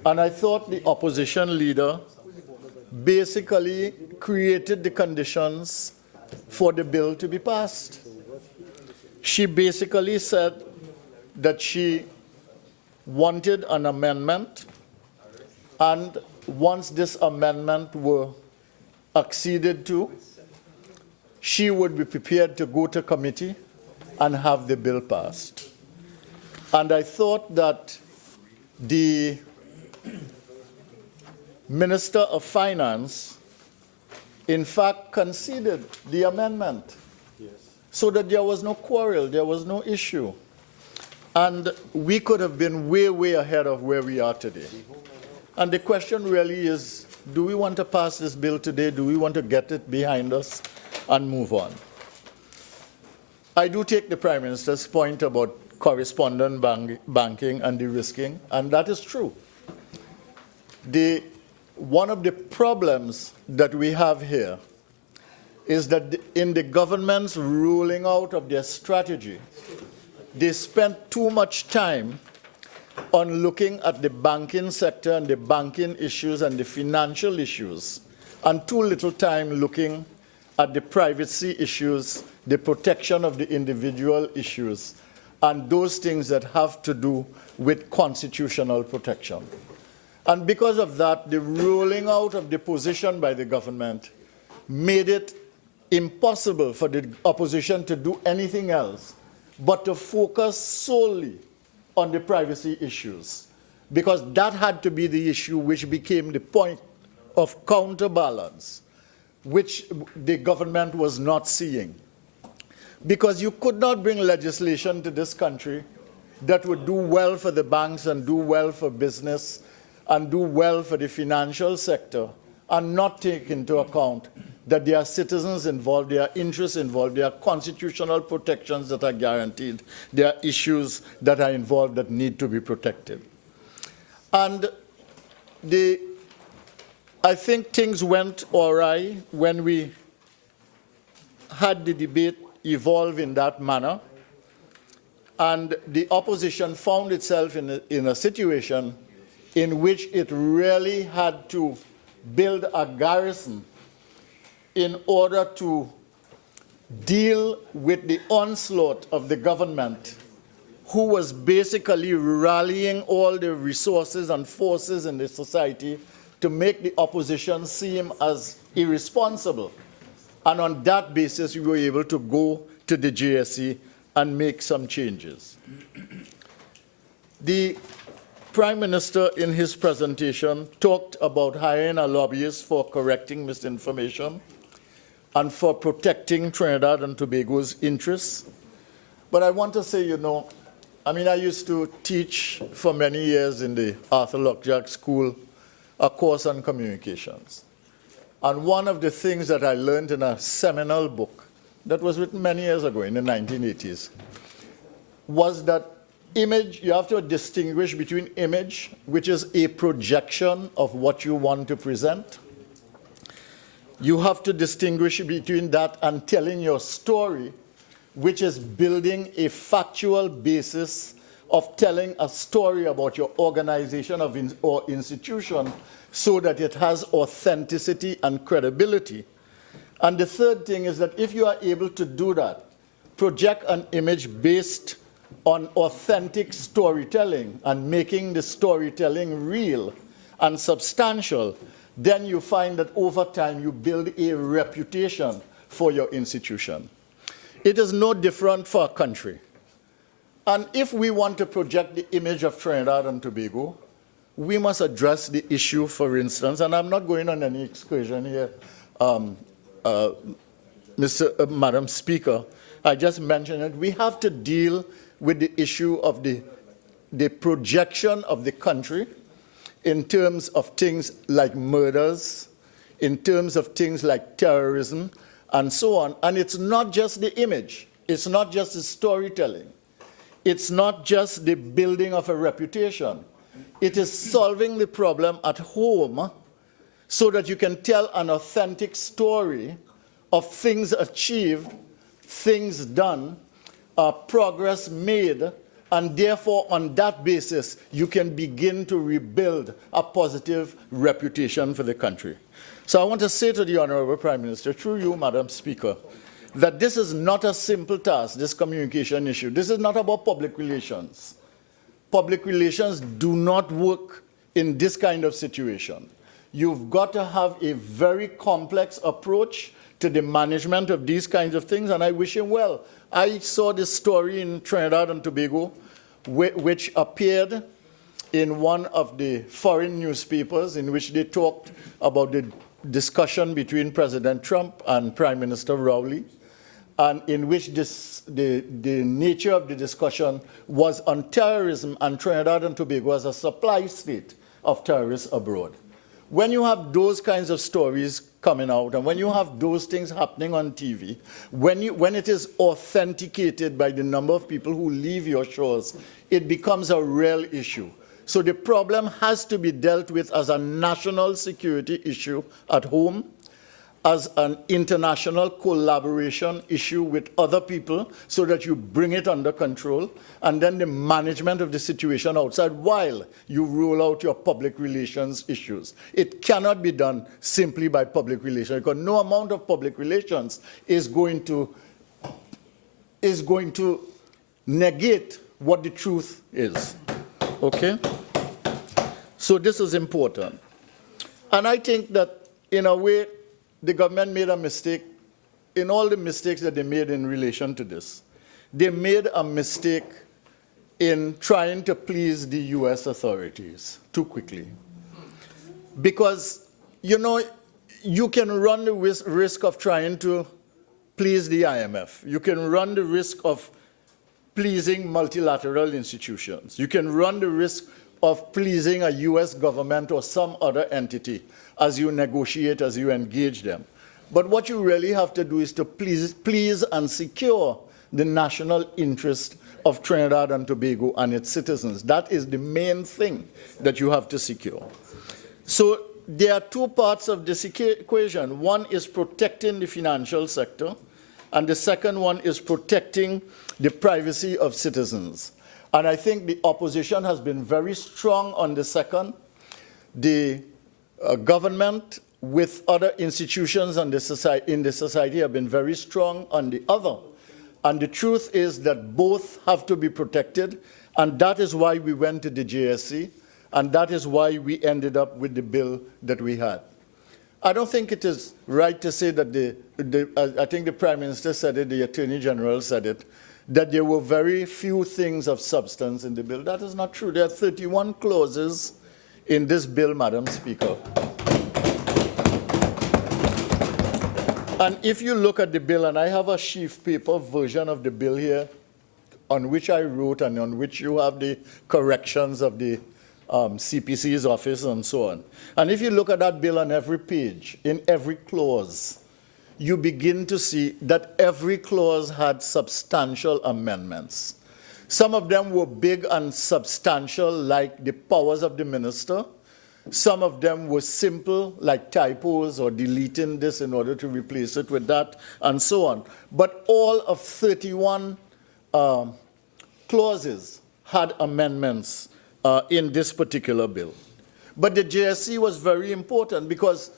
and I thought the opposition leader basically created the conditions for the bill to be passed. She basically said that she wanted an amendment, and once this amendment were acceded to, she would be prepared to go to committee and have the bill passed. And I thought that the Minister of Finance, in fact, conceded the amendment, so that there was no quarrel, there was no issue. And we could have been way, way ahead of where we are today. And the question really is, do we want to pass this bill today? Do we want to get it behind us and move on? I do take the Prime Minister's point about correspondent banking and de-risking, and that is true. One of the problems that we have here is that in the government's rolling out of their strategy, they spent too much time on looking at the banking sector and the banking issues and the financial issues, and too little time looking at the privacy issues, the protection of the individual issues, and those things that have to do with constitutional protection. And because of that, the rolling out of the position by the government made it impossible for the opposition to do anything else but to focus solely on the privacy issues, because that had to be the issue which became the point of counterbalance, which the government was not seeing. Because you could not bring legislation to this country that would do well for the banks and do well for business and do well for the financial sector and not take into account that there are citizens involved, there are interests involved, there are constitutional protections that are guaranteed, there are issues that are involved that need to be protected. And I think things went awry when we had the debate evolve in that manner, and the opposition found itself in a situation in which it really had to build a garrison in order to deal with the onslaught of the government, who was basically rallying all the resources and forces in the society to make the opposition seem as irresponsible. And on that basis, we were able to go to the JSE and make some changes. The Prime Minister, in his presentation, talked about hiring a lobbyist for correcting misinformation and for protecting Trinidad and Tobago's interests. But I want to say, you know, I mean, I used to teach for many years in the Arthur Lockjack School a course on communications. And one of the things that I learned in a seminal book that was written many years ago in the 1980s was that image, you have to distinguish between image, which is a projection of what you want to present. You have to distinguish between that and telling your story, which is building a factual basis of telling a story about your organization or institution so that it has authenticity and credibility. And the third thing is that if you are able to do that, project an image based on authentic storytelling and making the storytelling real and substantial, then you find that over time you build a reputation for your institution. It is no different for a country. And if we want to project the image of Trinidad and Tobago, we must address the issue, for instance, and I'm not going on any excursion here, Madam Speaker, I just mentioned it, we have to deal with the issue of the projection of the country in terms of things like murders, in terms of things like terrorism, and so on. And it's not just the image. It's not just the storytelling. It's not just the building of a reputation. It is solving the problem at home so that you can tell an authentic story of things achieved, things done, progress made, and therefore on that basis you can begin to rebuild a positive reputation for the country. So I want to say to the Honorable Prime Minister, through you, Madam Speaker, that this is not a simple task, this communication issue. This is not about public relations. Public relations do not work in this kind of situation. You've got to have a very complex approach to the management of these kinds of things, and I wish him well. I saw this story in Trinidad and Tobago, which appeared in one of the foreign newspapers, in which they talked about the discussion between President Trump and Prime Minister Rowley, and in which the nature of the discussion was on terrorism and Trinidad and Tobago as a supply state of terrorists abroad. When you have those kinds of stories coming out, and when you have those things happening on TV, when it is authenticated by the number of people who leave your shores, it becomes a real issue. So the problem has to be dealt with as a national security issue at home, as an international collaboration issue with other people so that you bring it under control, and then the management of the situation outside while you roll out your public relations issues. It cannot be done simply by public relations, because no amount of public relations is going to negate what the truth is. Okay? So this is important. And I think that, in a way, the government made a mistake in all the mistakes that they made in relation to this. They made a mistake in trying to please the US authorities too quickly. Because, you know, you can run the risk of trying to please the IMF. You can run the risk of pleasing multilateral institutions. You can run the risk of pleasing a US government or some other entity as you negotiate, as you engage them. But what you really have to do is to please and secure the national interest of Trinidad and Tobago and its citizens. That is the main thing that you have to secure. So there are two parts of this equation. One is protecting the financial sector, and the second one is protecting the privacy of citizens. And I think the opposition has been very strong on the second. The government with other institutions and in the society have been very strong on the other. And the truth is that both have to be protected, and that is why we went to the JSC, and that is why we ended up with the bill that we had. I don't think it is right to say that I think the Prime Minister said it, the Attorney General said it, that there were very few things of substance in the bill. That is not true. There are 31 clauses in this bill, Madam Speaker. And if you look at the bill, and I have a sheaf paper version of the bill here on which I wrote and on which you have the corrections of the CPC's office and so on. And if you look at that bill on every page, in every clause, you begin to see that every clause had substantial amendments. Some of them were big and substantial, like the powers of the minister. Some of them were simple, like typos or deleting this in order to replace it with that, and so on. But all of 31 clauses had amendments in this particular bill. But the JSC was very important because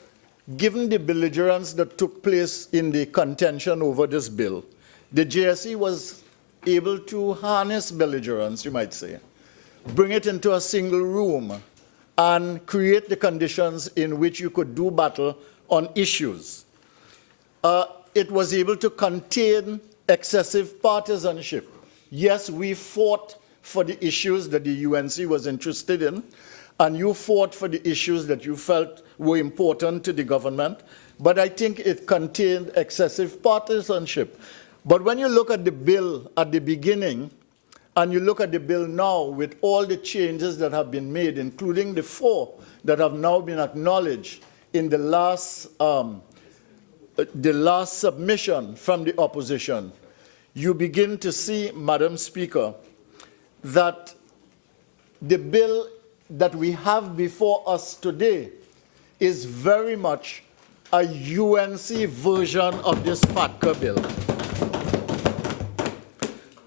given the belligerence that took place in the contention over this bill, the JSC was able to harness belligerence, you might say, bring it into a single room, and create the conditions in which you could do battle on issues. It was able to contain excessive partisanship. Yes, we fought for the issues that the UNC was interested in, and you fought for the issues that you felt were important to the government, but I think it contained excessive partisanship. But when you look at the bill at the beginning, and you look at the bill now with all the changes that have been made, including the 4 that have now been acknowledged in the last submission from the opposition, you begin to see, Madam Speaker, that the bill that we have before us today is very much a UNC version of this FATCA bill.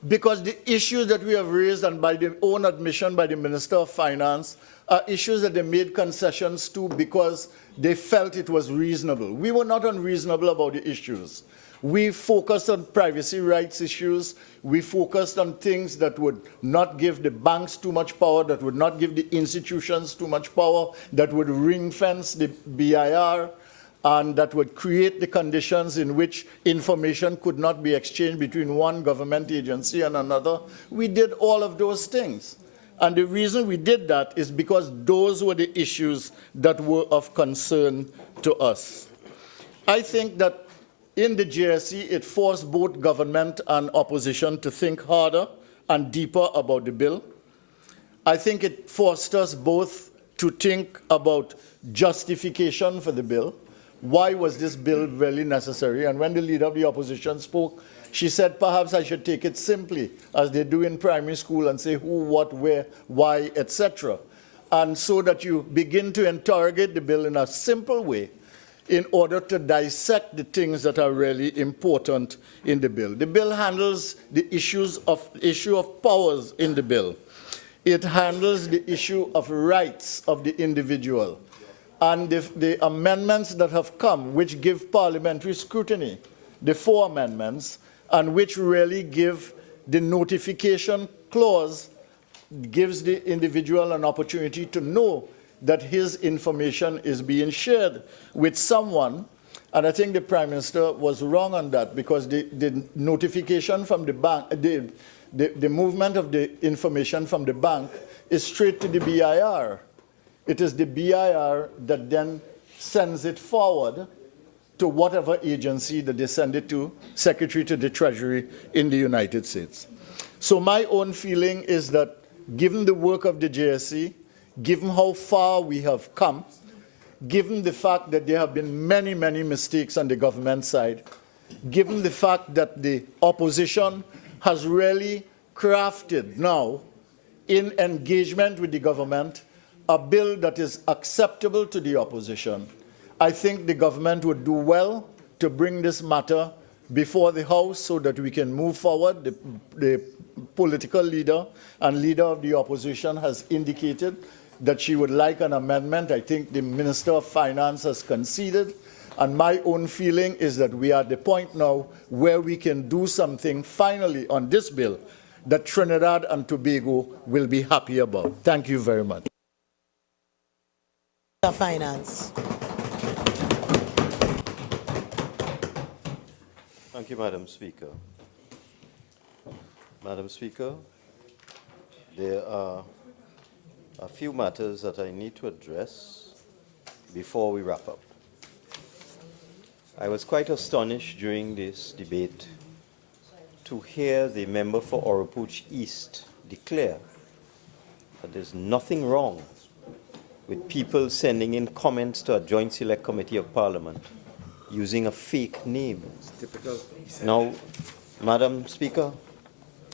Because the issues that we have raised, and by their own admission by the Minister of Finance, are issues that they made concessions to because they felt it was reasonable. We were not unreasonable about the issues. We focused on privacy rights issues. We focused on things that would not give the banks too much power, that would not give the institutions too much power, that would ring-fence the BIR, and that would create the conditions in which information could not be exchanged between one government agency and another. We did all of those things. And the reason we did that is because those were the issues that were of concern to us. I think that in the JSC, it forced both government and opposition to think harder and deeper about the bill. I think it forced us both to think about justification for the bill. Why was this bill really necessary? And when the leader of the opposition spoke, she said, perhaps I should take it simply, as they do in primary school, and say who, what, where, why, etc. And so that you begin to interrogate the bill in a simple way in order to dissect the things that are really important in the bill. The bill handles the issue of powers in the bill. It handles the issue of rights of the individual. And the amendments that have come, which give parliamentary scrutiny, the 4 amendments, and which really give the notification clause, gives the individual an opportunity to know that his information is being shared with someone. And I think the Prime Minister was wrong on that, because the notification from the bank, the movement of the information from the bank is straight to the BIR. It is the BIR that then sends it forward to whatever agency that they send it to, Secretary to the Treasury in the United States. So my own feeling is that given the work of the JSC, given how far we have come, given the fact that there have been many, many mistakes on the government side, given the fact that the opposition has really crafted now, in engagement with the government, a bill that is acceptable to the opposition, I think the government would do well to bring this matter before the House so that we can move forward. The political leader and leader of the opposition has indicated that she would like an amendment. I think the Minister of Finance has conceded. And my own feeling is that we are at the point now where we can do something finally on this bill that Trinidad and Tobago will be happy about. Thank you very much. Finance. Thank you, Madam Speaker. Madam Speaker, there are a few matters that I need to address before we wrap up. I was quite astonished during this debate to hear the member for Oropouche East declare that there's nothing wrong with people sending in comments to a Joint Select Committee of Parliament using a fake name. Now, Madam Speaker,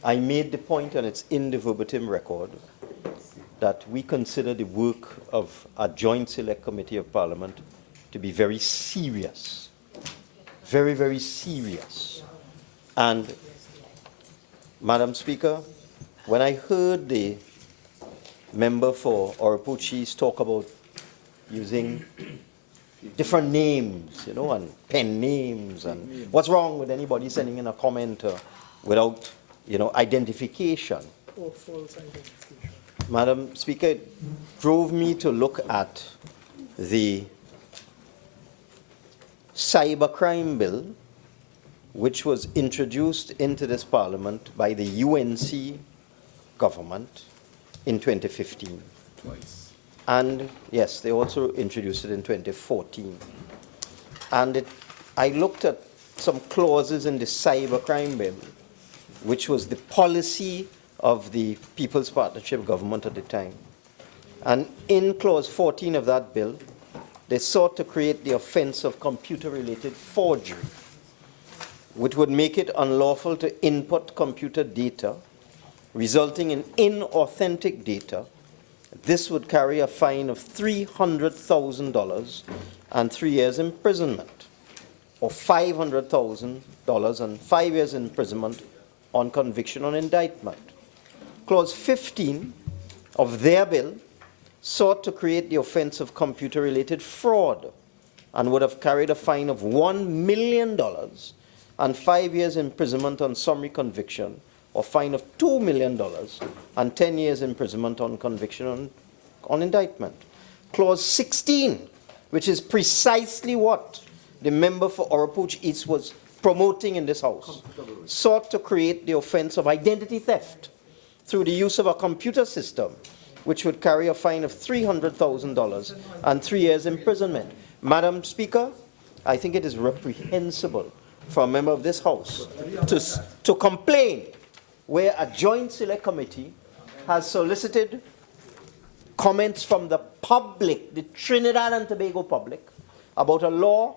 I made the point, and it's in the verbatim record, that we consider the work of a Joint Select Committee of Parliament to be very serious. Very, very serious. And, Madam Speaker, when I heard the member for Oropouche East talk about using different names, you know, and pen names, and what's wrong with anybody sending in a comment without, you know, identification? Or false identification. Madam Speaker, it drove me to look at the cybercrime bill, which was introduced into this parliament by the UNC government in 2015. Twice. And yes, they also introduced it in 2014. And I looked at some clauses in the cybercrime bill, which was the policy of the People's Partnership government at the time. And in clause 14 of that bill, they sought to create the offense of computer-related forgery, which would make it unlawful to input computer data, resulting in inauthentic data. This would carry a fine of $300,000 and 3 years imprisonment, or $500,000 and 5 years imprisonment on conviction or indictment. Clause 15 of their bill sought to create the offense of computer-related fraud and would have carried a fine of $1 million and 5 years imprisonment on summary conviction, or fine of $2 million and 10 years imprisonment on conviction on indictment. Clause 16, which is precisely what the member for Oropouche East was promoting in this House, sought to create the offense of identity theft through the use of a computer system, which would carry a fine of $300,000 and 3 years imprisonment. Madam Speaker, I think it is reprehensible for a member of this House to complain where a Joint Select Committee has solicited comments from the public, the Trinidad and Tobago public, about a law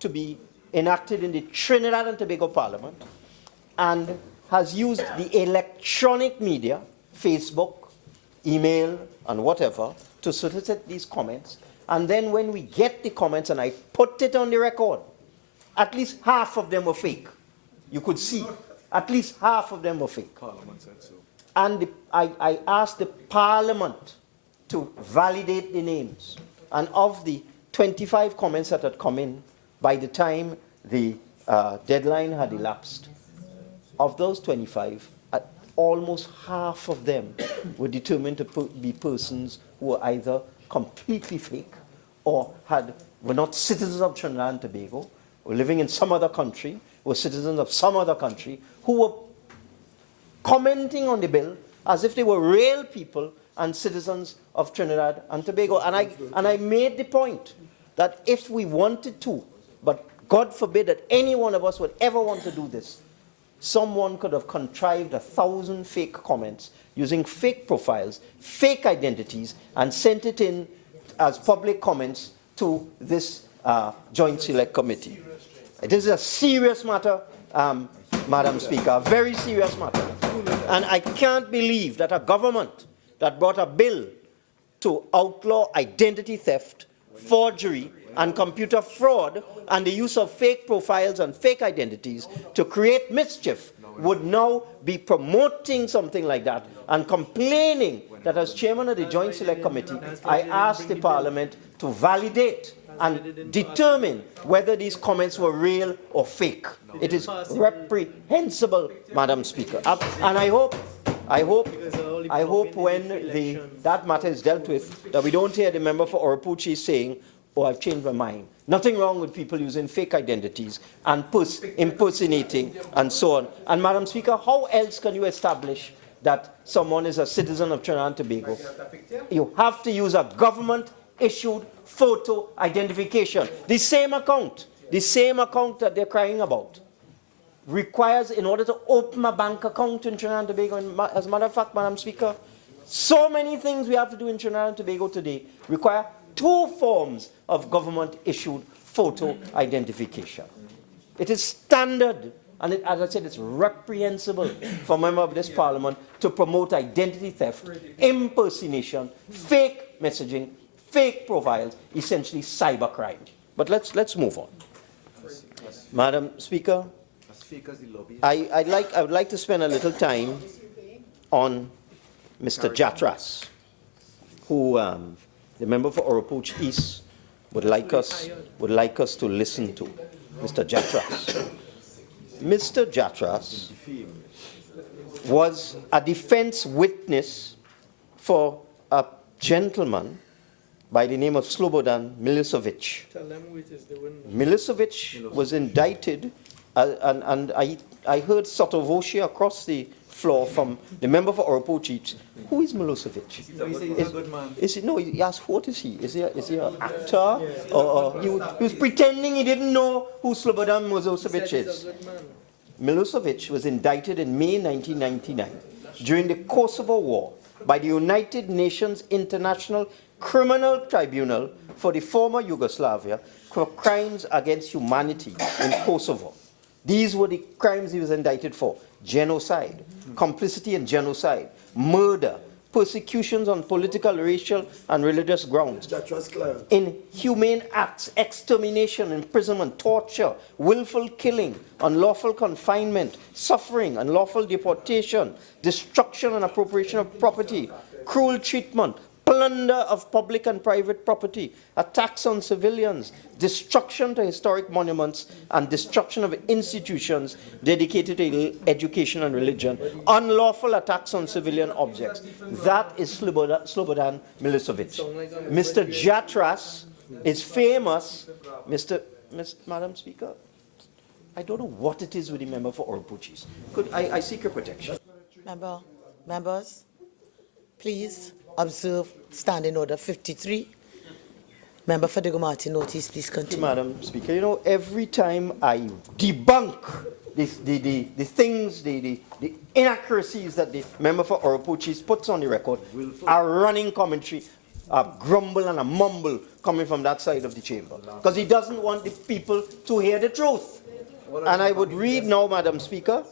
to be enacted in the Trinidad and Tobago Parliament, and has used the electronic media, Facebook, email, and whatever, to solicit these comments. And then when we get the comments, and I put it on the record, at least half of them were fake. You could see, at least half of them were fake. Parliament said so. And I asked the Parliament to validate the names. And of the 25 comments that had come in, by the time the deadline had elapsed, of those 25, almost half of them were determined to be persons who were either completely fake or were not citizens of Trinidad and Tobago, were living in some other country, were citizens of some other country, who were commenting on the bill as if they were real people and citizens of Trinidad and Tobago. And I made the point that if we wanted to, but God forbid that any one of us would ever want to do this, someone could have contrived 1,000 fake comments using fake profiles, fake identities, and sent it in as public comments to this Joint Select Committee. It is a serious matter, Madam Speaker, a very serious matter. And I can't believe that a government that brought a bill to outlaw identity theft, forgery, and computer fraud, and the use of fake profiles and fake identities to create mischief would now be promoting something like that and complaining that as chairman of the Joint Select Committee, I asked the Parliament to validate and determine whether these comments were real or fake. It is reprehensible, Madam Speaker. And I hope when that matter is dealt with, that we don't hear the member for Oropouche saying, oh, I've changed my mind. Nothing wrong with people using fake identities and impersonating and so on. And Madam Speaker, how else can you establish that someone is a citizen of Trinidad and Tobago? You have to use a government-issued photo identification. The same account that they're crying about requires, in order to open a bank account in Trinidad and Tobago, and as a matter of fact, Madam Speaker, so many things we have to do in Trinidad and Tobago today require 2 forms of government-issued photo identification. It is standard, and as I said, it's reprehensible for a member of this Parliament to promote identity theft, impersonation, fake messaging, fake profiles, essentially cybercrime. But let's move on. Madam Speaker, I would like to spend a little time on Mr. Jatras, who the member for Oropouche East would like us to listen to. Mr. Jatras. Mr. Jatras was a defense witness for a gentleman by the name of Slobodan Milicevic. Milicevic was indicted, and I heard Sotovoshi across the floor from the member for Oropouche. Who is Milosevic? He's a good man. Is he? No, he asked, what is he? Is he an actor? Yes. Or he was pretending he didn't know who Slobodan Milosevic is. Milosevic was indicted in May 1999 during the Kosovo War by the United Nations International Criminal Tribunal for the former Yugoslavia for crimes against humanity in Kosovo. These were the crimes he was indicted for: genocide, complicity in genocide, murder, persecutions on political, racial, and religious grounds, inhumane acts, extermination, imprisonment, torture, willful killing, unlawful confinement, suffering, unlawful deportation, destruction and appropriation of property, cruel treatment, plunder of public and private property, attacks on civilians, destruction to historic monuments, and destruction of institutions dedicated to education and religion, unlawful attacks on civilian objects. That is Slobodan Milicevic. Mr. Jatras is famous. Madam Speaker, I don't know what it is with the member for Oropouche. I seek your protection. Members, please observe Standing Order 53. Member for Degomati, notice, please continue. Madam Speaker, you know, every time I debunk the things, the inaccuracies that the member for Oropouche puts on the record, a running commentary, a grumble and a mumble coming from that side of the chamber, because he doesn't want the people to hear the truth. And I would read now, Madam Speaker,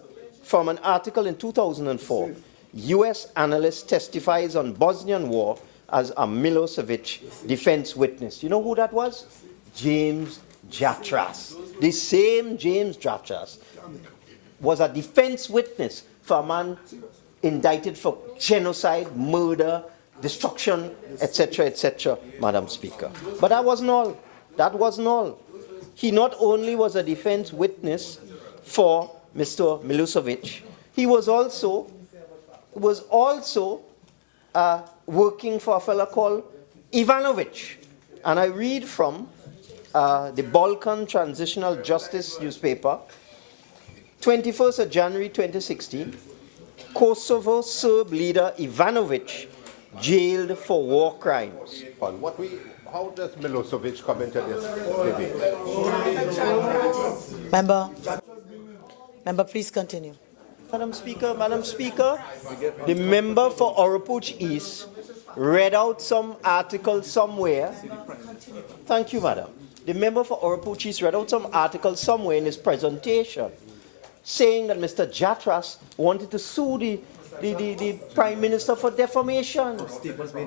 from an article in 2004. U.S. analyst testifies on Bosnian war as a Milosevic defense witness. You know who that was? James Jatras. The same James Jatras was a defense witness for a man indicted for genocide, murder, destruction, etc., Madam Speaker. But that wasn't all. That wasn't all. He not only was a defense witness for Mr. Milosevic, he was also working for a fellow called Ivanovic. And I read from the Balkan Transitional Justice newspaper, 21st of January 2016, Kosovo Serb leader Ivanovic jailed for war crimes. How does Milosevic come into this debate? Member, please continue. Madam Speaker, the member for Oropouche East read out some article somewhere. Thank you, madam. The member for Oropouche read out some article somewhere in his presentation saying that Mr. Jatras wanted to sue the Prime Minister for defamation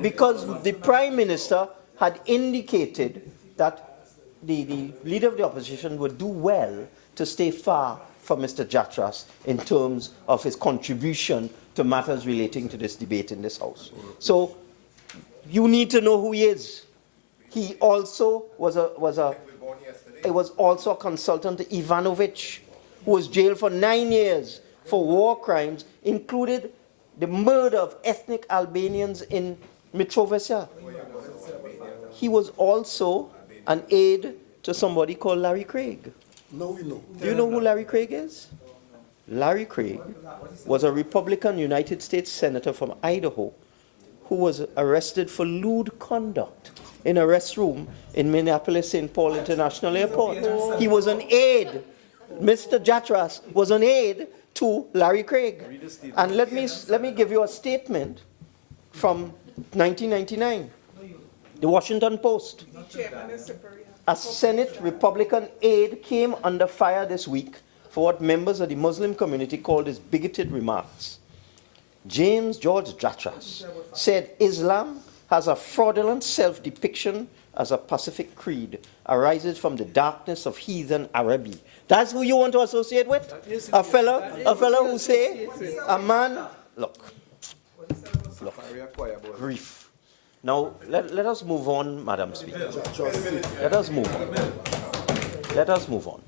because the Prime Minister had indicated that the leader of the opposition would do well to stay far from Mr. Jatras in terms of his contribution to matters relating to this debate in this House. So you need to know who he is. He also was also a consultant to Ivanovic, who was jailed for 9 years for war crimes, included the murder of ethnic Albanians in Mitrovica. He was also an aide to somebody called Larry Craig. Now we know. Do you know who Larry Craig is? Larry Craig was a Republican United States Senator from Idaho who was arrested for lewd conduct in a restroom in Minneapolis-St. Paul International Airport. He was an aide. Mr. Jatras was an aide to Larry Craig. And let me give you a statement from 1999. The Washington Post. A Senate Republican aide came under fire this week for what members of the Muslim community called his bigoted remarks. James George Jatras said Islam has a fraudulent self-depiction as a pacific creed, arises from the darkness of heathen Araby. That's who you want to associate with? A fellow who say, a man, look, grief. Now, let us move on, Madam Speaker. Let us move on. Let us move on.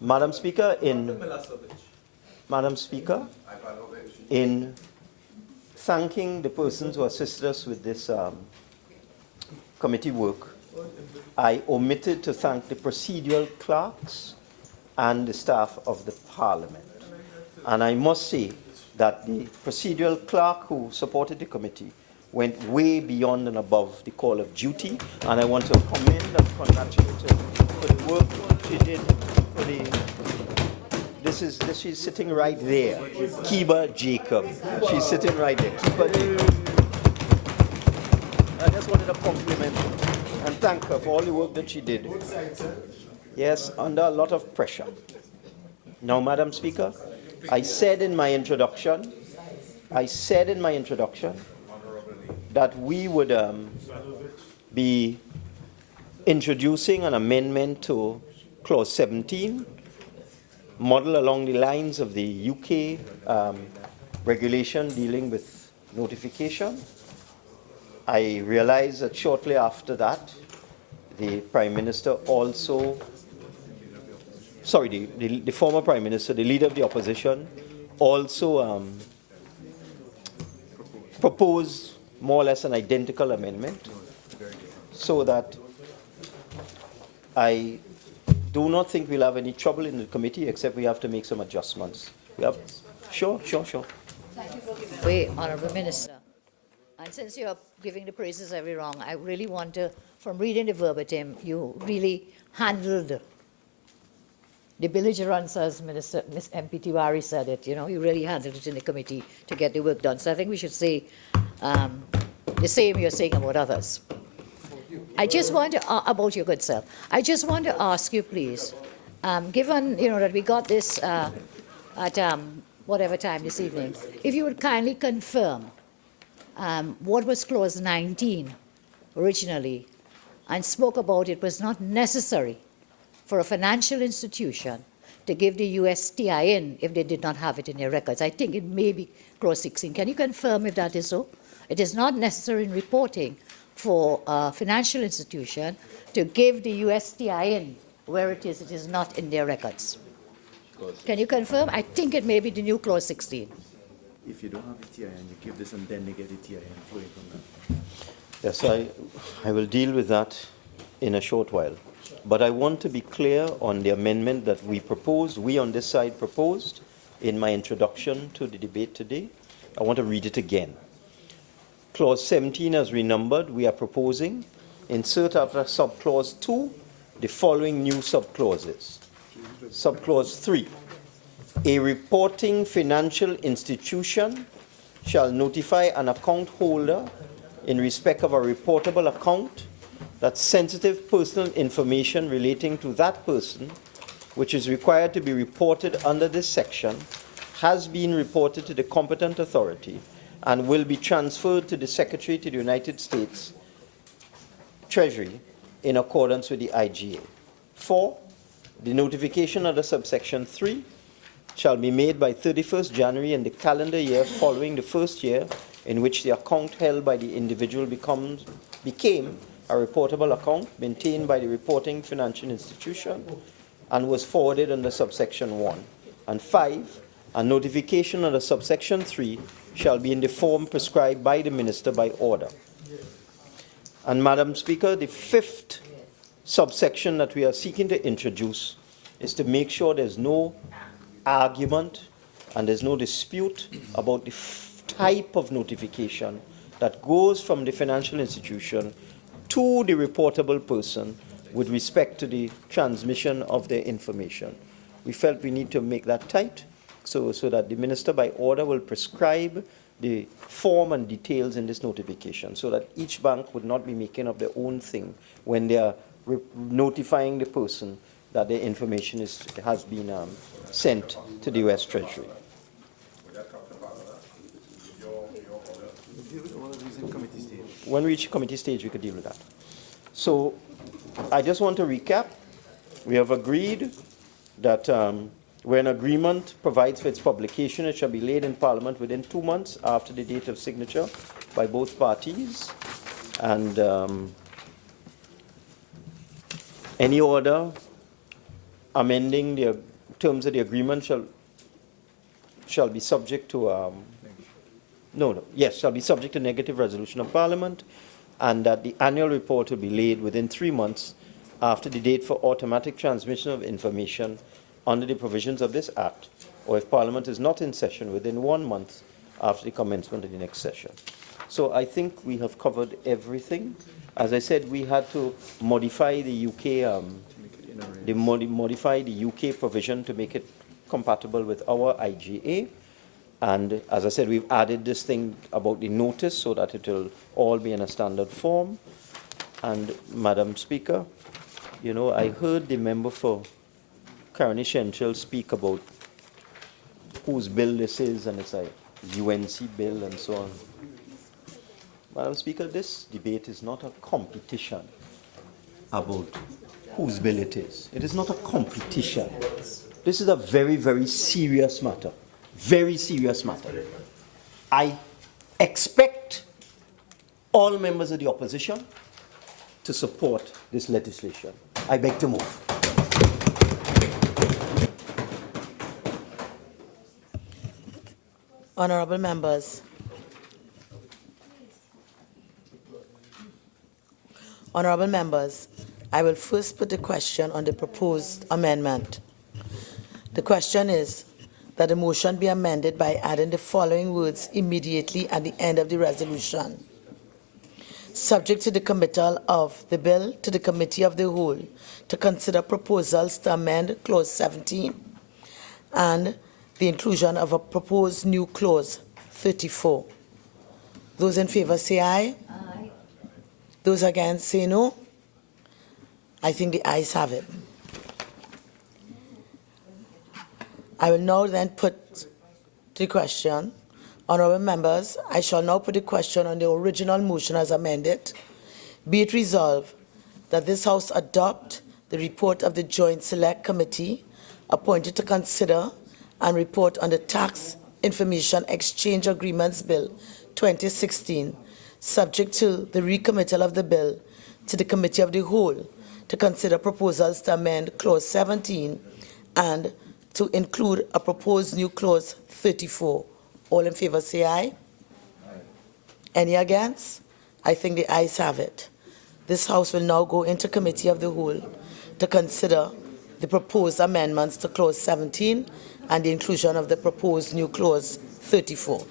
Madam Speaker, in thanking the persons who assisted us with this committee work, I omitted to thank the procedural clerks and the staff of the Parliament. And I must say that the procedural clerk who supported the committee went way beyond and above the call of duty, and I want to commend and congratulate her for the work she did for the... She's sitting right there. Kiba Jacob. She's sitting right there. Kiba Jacob. I just wanted to compliment her and thank her for all the work that she did. Yes, under a lot of pressure. Now, Madam Speaker, I said in my introduction that we would be introducing an amendment to Clause 17, model along the lines of the UK regulation dealing with notification. I realized that shortly after that, the Prime Minister also, the former Prime Minister, the leader of the opposition, also proposed more or less an identical amendment, so that I do not think we'll have any trouble in the committee, except we have to make some adjustments. Sure. Wait, Honourable Minister. And since you're giving the praises every wrong, I really want to, from reading the verbatim, you really handled the belligerence, as Miss MP Tewarie said it. You really handled it in the committee to get the work done. So I think we should say the same you're saying about others. I just want to, about your good self, I just want to ask you, please, given, that we got this at whatever time this evening, if you would kindly confirm what was Clause 19 originally, and spoke about it was not necessary for a financial institution to give the USTIN if they did not have it in their records. I think it may be Clause 16. Can you confirm if that is so? It is not necessary in reporting for a financial institution to give the USTIN where it is not in their records. Can you confirm? I think it may be the new Clause 16. If you don't have a TIN, you give this and then they get a TIN flowing from that. Yes, I will deal with that in a short while. But I want to be clear on the amendment that we on this side proposed in my introduction to the debate today. I want to read it again. Clause 17 as renumbered, we are proposing, insert after subclause 2, the following new subclauses. Subclause 3, a reporting financial institution shall notify an account holder in respect of a reportable account that sensitive personal information relating to that person, which is required to be reported under this section, has been reported to the competent authority and will be transferred to the Secretary to the United States Treasury in accordance with the IGA. 4. The notification under subsection 3 shall be made by 31st January in the calendar year following the first year in which the account held by the individual became a reportable account maintained by the reporting financial institution and was forwarded under subsection 1. And 5, a notification under subsection 3 shall be in the form prescribed by the Minister by order. And Madam Speaker, the 5th subsection that we are seeking to introduce is to make sure there's no argument and there's no dispute about the type of notification that goes from the financial institution to the reportable person with respect to the transmission of their information. We felt we need to make that tight so that the Minister by order will prescribe the form and details in this notification so that each bank would not be making up their own thing when they are notifying the person that their information has been sent to the U.S. Treasury. When we reach committee stage, we could deal with that. So I just want to recap. We have agreed that when agreement provides for its publication, it shall be laid in Parliament within 2 months after the date of signature by both parties. And any order amending the terms of the agreement shall be subject to shall be subject to negative resolution of Parliament, and that the annual report will be laid within 3 months after the date for automatic transmission of information under the provisions of this Act, or if Parliament is not in session, within 1 month after the commencement of the next session. So I think we have covered everything. As I said, we had to modify the UK, modify the UK provision to make it compatible with our IGA. And as I said, we've added this thing about the notice so that it will all be in a standard form. And Madam Speaker, you know, I heard the member for Caroni speak about whose bill this is, and it's a UNC bill and so on. Madam Speaker, this debate is not a competition about whose bill it is. It is not a competition. This is a very, very serious matter. Very serious matter. I expect all members of the opposition to support this legislation. I beg to move. Honorable members. Honorable members, I will first put the question on the proposed amendment. The question is that the motion be amended by adding the following words immediately at the end of the resolution. Subject to the committal of the bill to the Committee of the Whole to consider proposals to amend Clause 17 and the inclusion of a proposed new Clause 34. Those in favor say aye. Aye. Those against say no. I think the ayes have it. I will now then put the question. Honourable members, I shall now put the question on the original motion as amended. Be it resolved that this House adopt the report of the Joint Select Committee appointed to consider and report on the Tax Information Exchange Agreements Bill 2016, subject to the recommittal of the bill to the Committee of the Whole to consider proposals to amend Clause 17 and to include a proposed new Clause 34. All in favor say aye. Aye. Any against? I think the ayes have it. This House will now go into Committee of the Whole to consider the proposed amendments to Clause 17 and the inclusion of the proposed new Clause 34.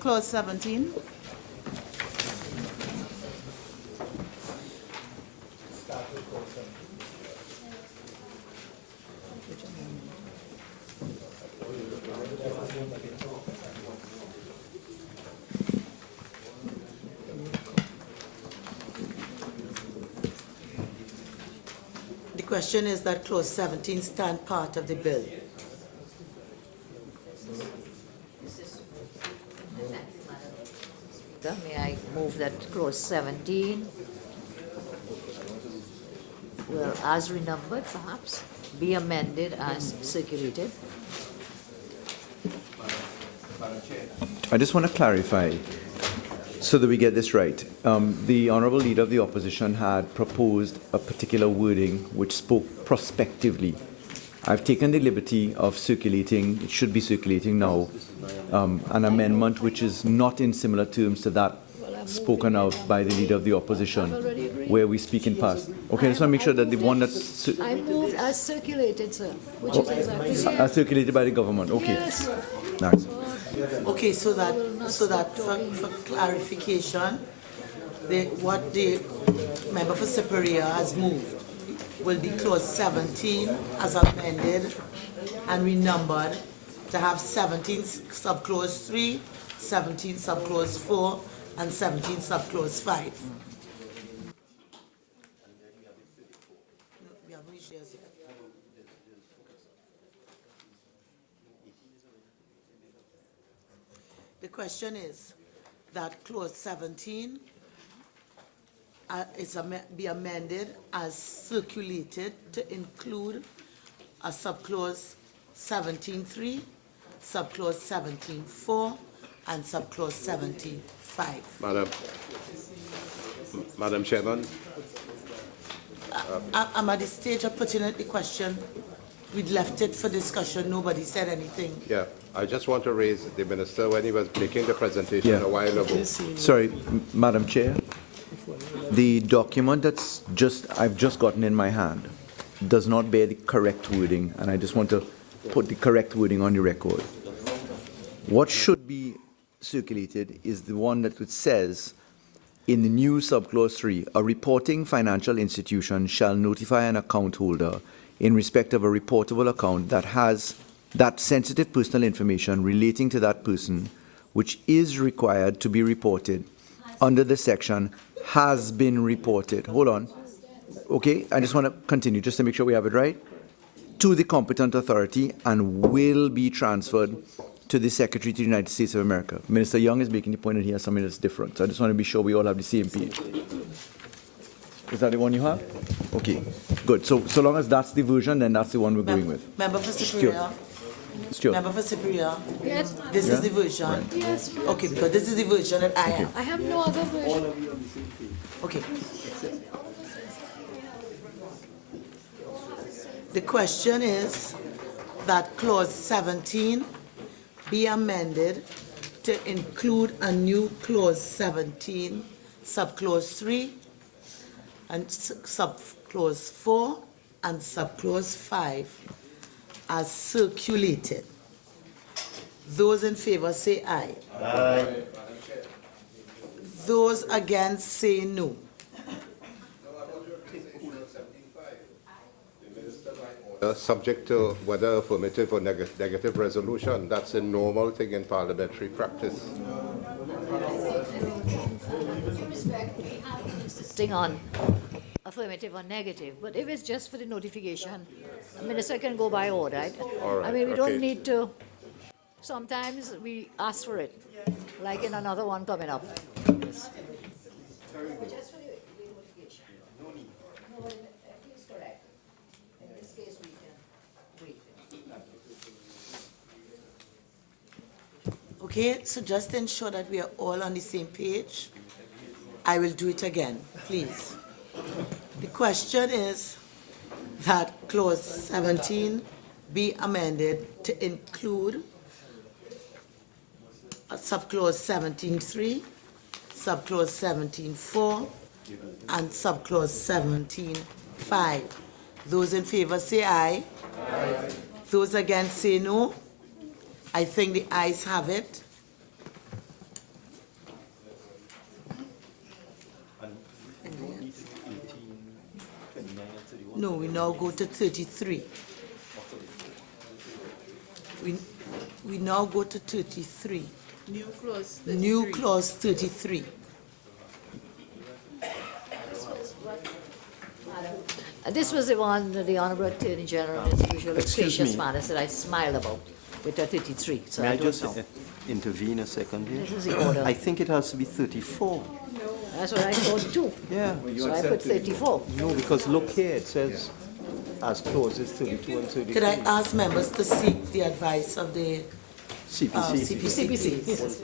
Clause 17. The question is that clause 17 stand part of the bill. May I move that clause 17 will, as renumbered perhaps, be amended as circulated? I just want to clarify so that we get this right. The Honourable Leader of the Opposition had proposed a particular wording which spoke prospectively. I've taken the liberty of circulating, it should be circulating now, an amendment which is not in similar terms to that spoken of by the Leader of the Opposition, where we speak in past. Okay, I just want to make sure that the one that's... I moved as circulated, sir, which is exactly... As circulated by the government, okay. Yes. Nice. Okay, so that for clarification, what the member for Superior has moved will be clause 17 as amended and renumbered to have 17 subclause 3, 17 subclause 4, and 17 subclause 5. We haven't reached there yet. The question is that clause 17 be amended as circulated to include a subclause 17.3, subclause 17.4, and subclause 17.5. Madam Chairman, I'm at the stage of putting it the question. We'd left it for discussion. Nobody said anything. yeah, I just want to raise the Minister when he was making the presentation Yeah. a while ago. Sorry, Madam Chair. The document I've just gotten in my hand does not bear the correct wording, and I just want to put the correct wording on the record. What should be circulated is the one that says, in the new subclause 3, a reporting financial institution shall notify an account holder in respect of a reportable account that has that sensitive personal information relating to that person, which is required to be reported under the section has been reported. Hold on. Okay, I just want to continue just to make sure we have it right. To the competent authority and will be transferred to the Secretary to the United States of America. Minister Young is making the point that he has something that's different. So I just want to be sure we all have the same page. Is that the one you have? Okay, good. So long as that's the version, then that's the one we're going with. Member for Superior. Stuart. Member for Superior. Yes, This is the version. yes. Okay, because this is the version that I have. I have no other version. Okay. The question is that clause 17 be amended to include a new clause 17, subclause 3, and subclause 4, and subclause 5 as circulated. Those in favor say aye. Aye. Those against say no. Subject to whether affirmative or negative resolution. That's a normal thing in parliamentary practice. Insisting on affirmative or negative, but if it's just for the notification, the minister can go by order. All right, I mean, we okay. don't need to, sometimes we ask for it, like in another one coming up. Yes. Just for the notification. No need. No, he's correct. In this case, we can wait. Okay, so just to ensure that we are all on the same page, I will do it again, please. The question is that clause 17 be amended to include a subclause 17.3, subclause 17.4, and subclause 17.5. Those in favor say aye. Aye. Those against say no. I think the ayes have it. No, we now go to 33. We now go to 33. New clause 33. New clause 33. This was the one that the Honorable Attorney General, in his usual Excuse gracious me. manner, said I smile about with the 33, so May I I don't just know. intervene a second here? This is the order. I think it has to be 34. That's what I thought too. Yeah. So I put 34. No, because look here, it says as clauses 32 and 33. Could I ask members to seek the advice of the CPC. CPC, please?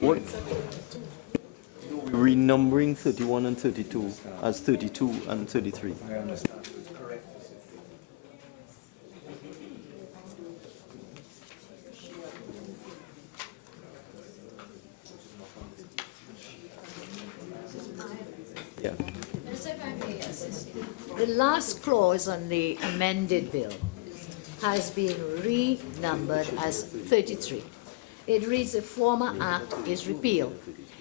What? We're renumbering 31 and 32 as 32 and 33. I understand. Correct. Yeah. The last clause on the amended bill has been renumbered as 33. It reads, the former act is repealed.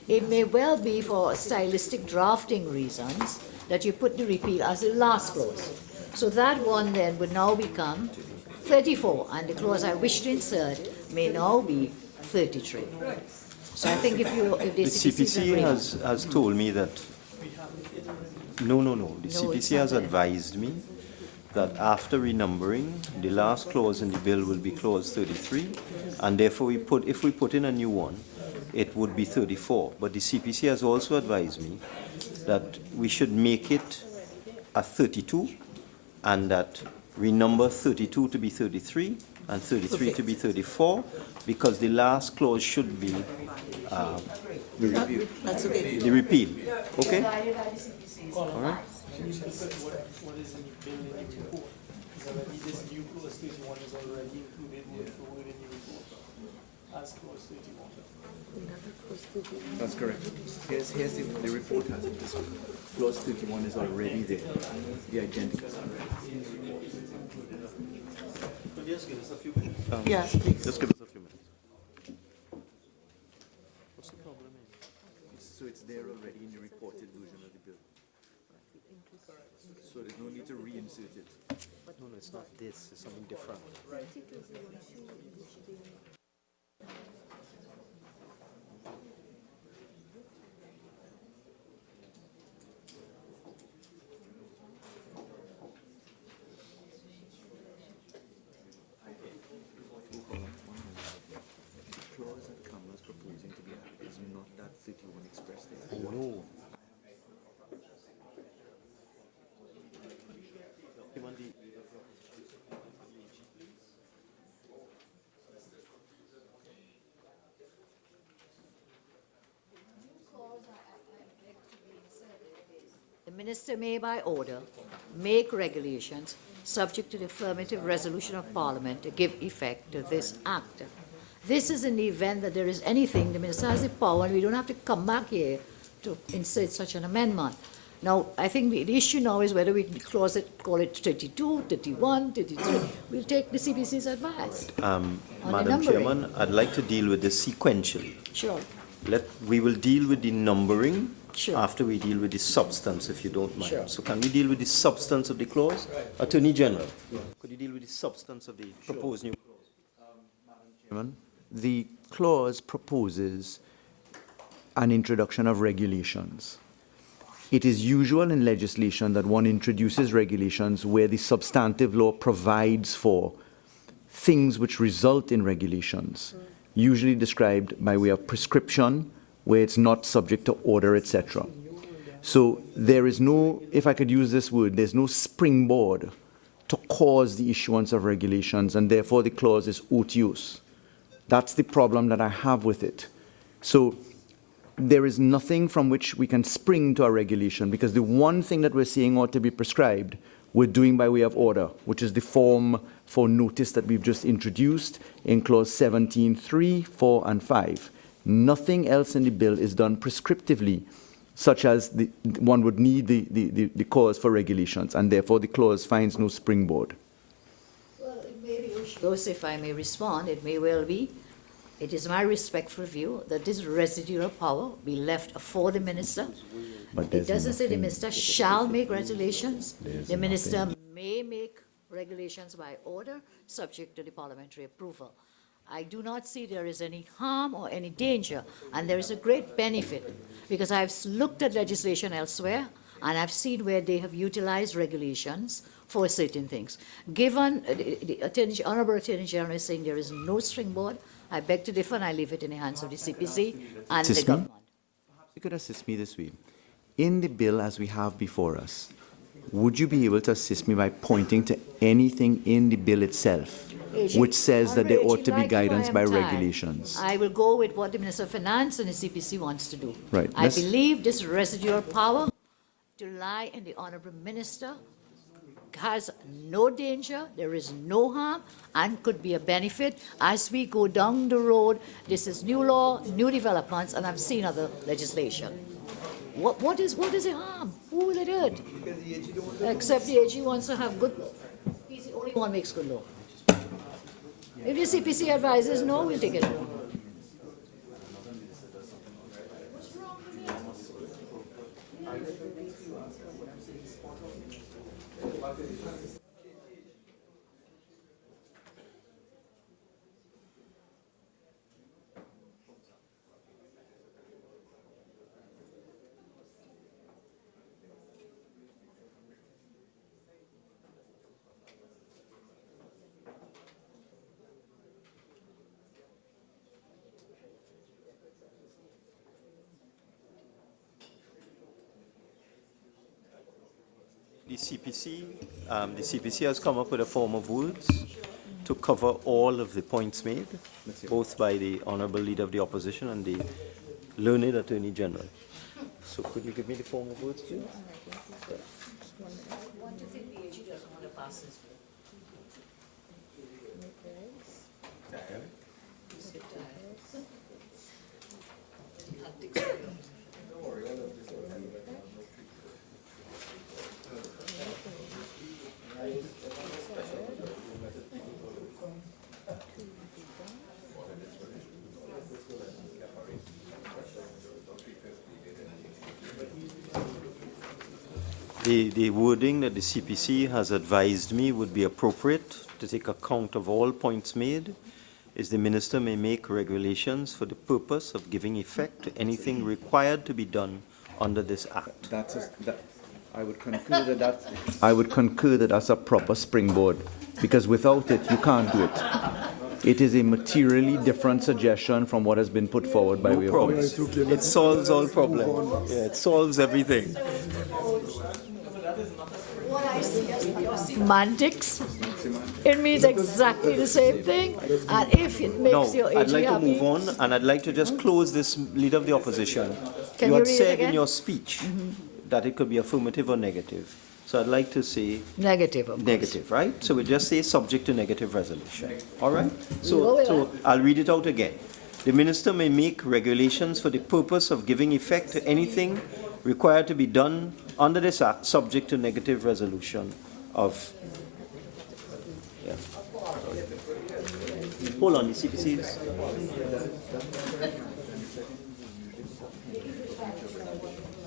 It may well be for stylistic drafting reasons that you put the repeal as the last clause. So that one then would now become 34, and the clause I wish to insert may now be 33. So I think if the The CPC has told me that, no. The CPC has advised me that after renumbering, the last clause in the bill will be clause 33, and therefore if we put in a new one, it would be 34. But the CPC has also advised me that we should make it a 32, and that renumber 32 to be 33, and 33 to be 34, because the last clause should be That's okay. the repeal. Okay? All right. What is in the bill in the report? Is already this new clause 31 is already included word for word in the report as clause 31. That's correct. Here's the report has it. This clause 31 is already there. The identical. Could you just give us a few minutes? Yes, please. Just give us a few minutes. What's the problem here? So it's there already in the reported version of the bill. So there's no need to reinsert it. No, it's not this. It's something different. The minister may by order make regulations subject to the affirmative resolution of Parliament to give effect to this act. This is in the event that there is anything, the minister has the power, and we don't have to come back here to insert such an amendment. Now, I think the issue now is whether we call it 32, 31, 33. We'll take the CPC's advice. Madam Chairman, I'd like to deal with this sequentially. Sure. We will deal with the numbering Sure. after we deal with the substance, if you don't mind. Sure. So can we deal with the substance of the clause? Attorney General, could you deal with the substance of the proposed new clause? Chairman, the clause proposes an introduction of regulations. It is usual in legislation that one introduces regulations where the substantive law provides for things which result in regulations, usually described by way of prescription, where it's not subject to order, etc. So there is no, if I could use this word, there's no springboard to cause the issuance of regulations, and therefore the clause is otiose. That's the problem that I have with it. So there is nothing from which we can spring to a regulation, because the one thing that we're saying ought to be prescribed, we're doing by way of order, which is the form for notice that we've just introduced in clause 17(3), 4, and 5. Nothing else in the bill is done prescriptively, such as one would need the cause for regulations, and therefore the clause finds no springboard. Well, it may be, Those, if I may respond, it may well be. It is my respectful view that this residual power be left for the minister. But It doesn't say the minister shall make regulations. The minister may make regulations by order, subject to the parliamentary approval. I do not see there is any harm or any danger, and there is a great benefit, because I've looked at legislation elsewhere, and I've seen where they have utilized regulations for certain things. Given the Honorable Attorney General is saying there is no springboard, I beg to differ, and I leave it in the hands of the CPC and the government. Perhaps you could assist me this way. In the bill as we have before us, would you be able to assist me by pointing to anything in the bill itself which says that there ought to be guidance by regulations? I will go with what the Minister of Finance and the CPC wants to do. Right. I believe this residual power to lie in the Honorable Minister has no danger, there is no harm, and could be a benefit as we go down the road. This is new law, new developments, and I've seen other legislation. What is the harm? Who will it hurt? Except the AG wants to have good, he's the only one makes good law. If the CPC advises no, we'll take it. The CPC has come up with a form of words to cover all of the points made, both by the Honourable Leader of the Opposition and the learned Attorney General. So could you give me the form of words, please? What do you think the AG doesn't want to pass this bill? The wording that the CPC has advised me would be appropriate to take account of all points made is the minister may make regulations for the purpose of giving effect to anything required to be done under this act. I would concur that that's a proper springboard, because without it, you can't do it. It is a materially different suggestion from what has been put forward by way of voice. It solves all problems. Yeah, it solves everything. What I see as pure semantics, it means exactly the same thing, and if it makes your AG I'd like to happy. move on, and I'd like to just close this, Leader of the Opposition. Can You you had read it said in again? your speech that it could be affirmative or negative. So I'd like to say Negative, of course. negative, right? So we just say subject to negative resolution, all right? go So, with so I'll read it out again. The minister may make regulations for the purpose of giving effect to anything required to be done under this act, subject to negative resolution of, yeah. Hold on, the CPCs.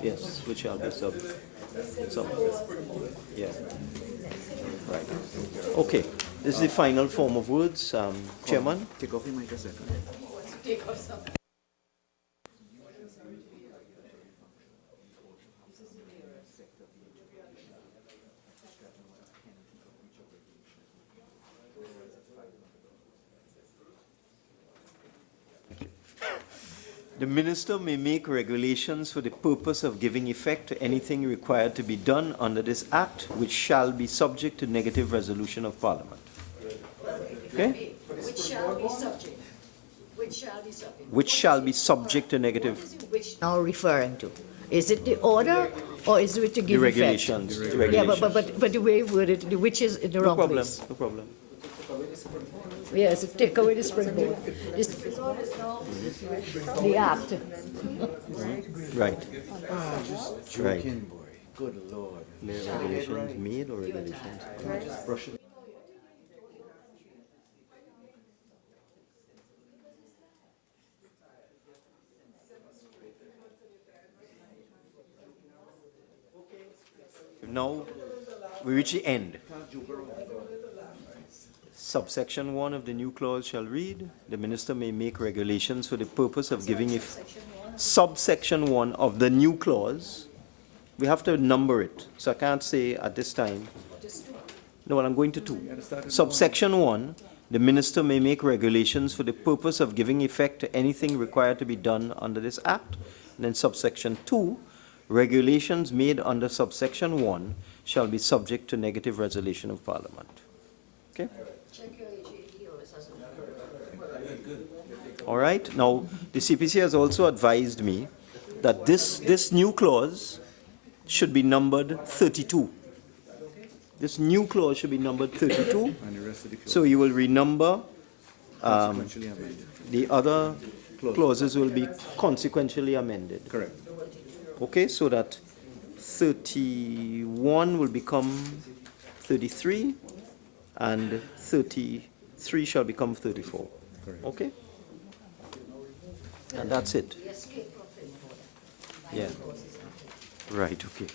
Yes, which shall be sub, yeah. Right. Okay, this is the final form of words, Chairman. Take off your mic a second. The minister may make regulations for the purpose of giving effect to anything required to be done under this act, which shall be subject to negative resolution of Parliament. Okay? Which shall be subject. Which shall be subject. Which shall be subject to negative, Which now referring to? Is it the order or is it to the give effect? regulations. The Yeah, regulations. but the way you worded, the which is in the No wrong problem, place. no problem. Yes, take away the springboard. This- The act. Right. Right. boy. Good Lord. Regulations made or regulations? Now, we reach the end. Subsection 1 of the new clause shall read, the minister may make regulations for the purpose of giving if subsection 1 of the new clause, we have to number it, so I can't say at this time. No, well, I'm going to 2. Subsection 1, the minister may make regulations for the purpose of giving effect to anything required to be done under this act. And then subsection 2, regulations made under subsection 1 shall be subject to negative resolution of Parliament. Okay? All right. Now, the CPC has also advised me that this new clause should be numbered 32. This new clause should be numbered 32. And the rest of the So you will renumber, consequentially amended. the other clauses will be consequentially amended. Correct. Okay, so that 31 will become 33, and 33 shall become 34. Correct. Okay? And that's it. Yeah. Right, okay.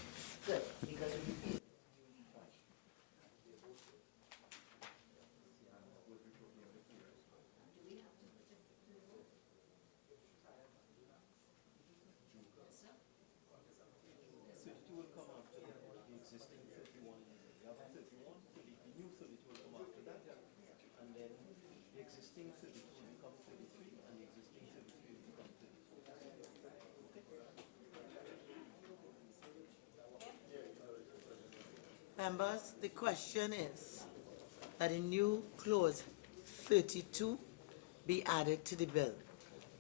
Members, the question is that a new clause 32 be added to the bill.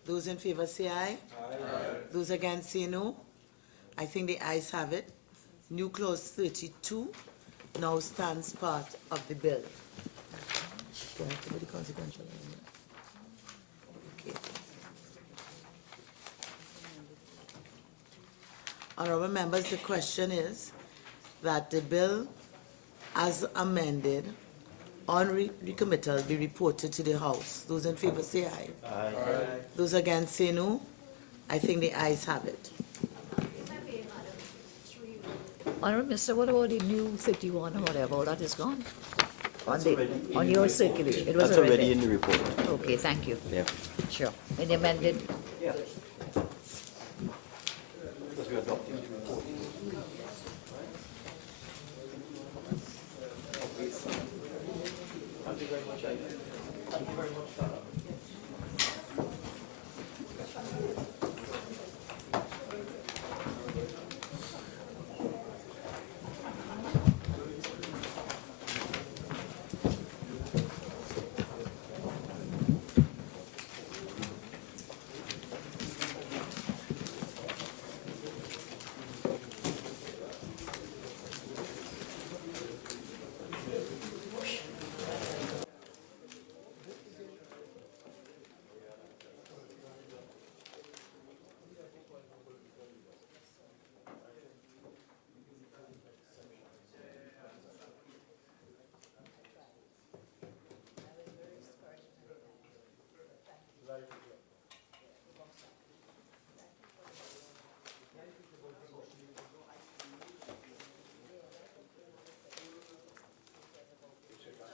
Those in favor say aye. Aye. Those against say no. I think the ayes have it. New clause 32 now stands part of the bill. Do I have to do the consequential amendment? Okay. Honorable members, the question is that the bill as amended on recommittal be reported to the House. Those in favor say aye. Aye. Those against say no. I think the ayes have it. Honorable Minister, what about the new 31 or whatever, that is gone? That's On already in on the your report. circulation, it was That's already in the report. Okay, thank you. Yeah. Sure. In the amended, Yeah.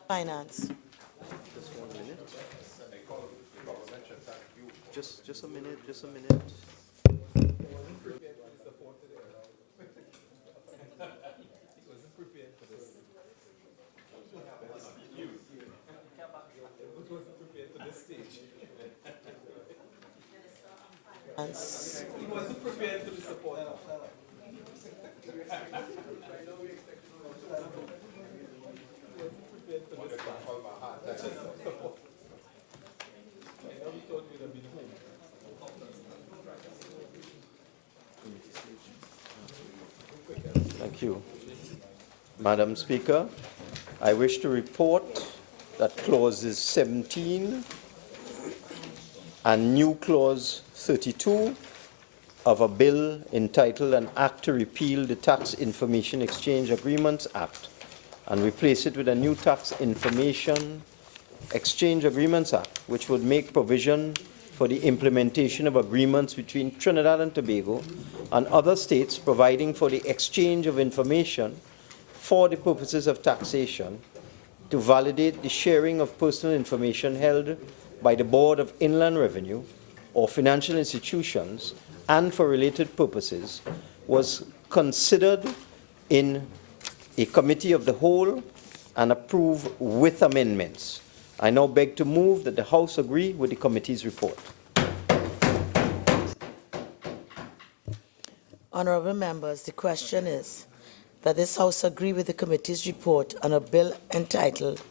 Finance. Just a minute. Finance. Thank you. Madam Speaker, I wish to report that clauses 17 and new clause 32 of a bill entitled An Act to Repeal the Tax Information Exchange Agreements Act and replace it with a new Tax Information Exchange Agreements Act, which would make provision for the implementation of agreements between Trinidad and Tobago and other states providing for the exchange of information for the purposes of taxation, to validate the sharing of personal information held by the Board of Inland Revenue or financial institutions and for related purposes, was considered in a committee of the whole and approved with amendments. I now beg to move that the House agree with the committee's report. Honorable members, the question is that this House agree with the committee's report on a bill entitled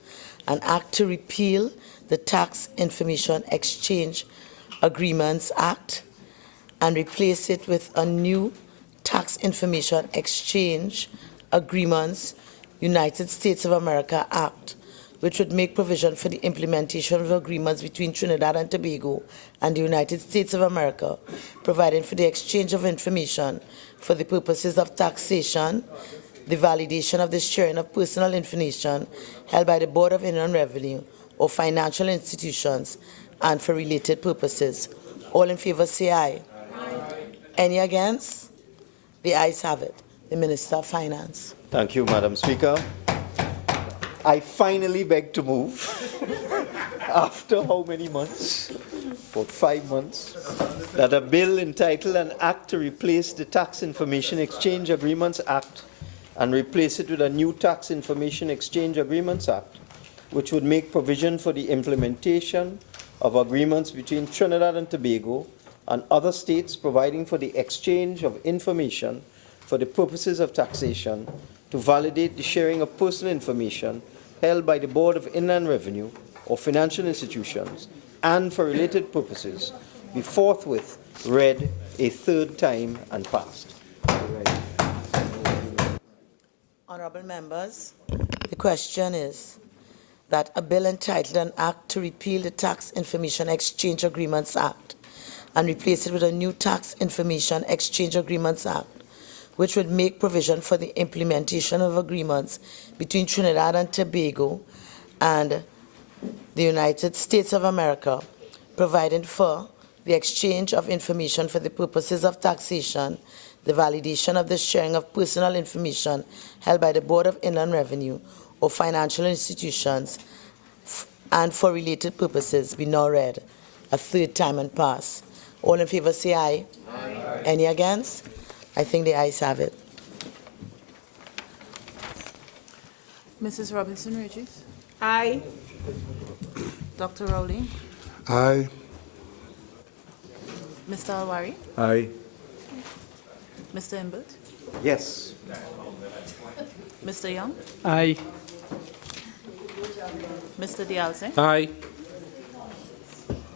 An Act to Repeal the Tax Information Exchange Agreements Act and replace it with a new Tax Information Exchange Agreements United States of America Act, which would make provision for the implementation of agreements between Trinidad and Tobago and the United States of America, providing for the exchange of information for the purposes of taxation, the validation of the sharing of personal information held by the Board of Inland Revenue or financial institutions, and for related purposes. All in favor say aye. Any against? The ayes have it. The Minister of Finance. Thank you, Madam Speaker. I finally beg to move, after how many months? About 5 months, that a bill entitled An Act to Replace the Tax Information Exchange Agreements Act and replace it with a new Tax Information Exchange Agreements Act, which would make provision for the implementation of agreements between Trinidad and Tobago and other states providing for the exchange of information for the purposes of taxation, to validate the sharing of personal information held by the Board of Inland Revenue or financial institutions, and for related purposes, be forthwith read a third time and passed. Honorable members, the question is that a bill entitled An Act to Repeal the Tax Information Exchange Agreements Act and replace it with a new Tax Information Exchange Agreements Act, which would make provision for the implementation of agreements between Trinidad and Tobago and the United States of America, providing for the exchange of information for the purposes of taxation, the validation of the sharing of personal information held by the Board of Inland Revenue or financial institutions, and for related purposes, be now read a third time and pass. All in favor say aye. Aye. Any against? I think the ayes have it. Mrs. Robinson-Regis. Aye. Dr. Rowley. Aye. Mr. Alwari. Aye. Mr. Imbert. Yes. Mr. Young. Aye. Mr. Dialze. Aye.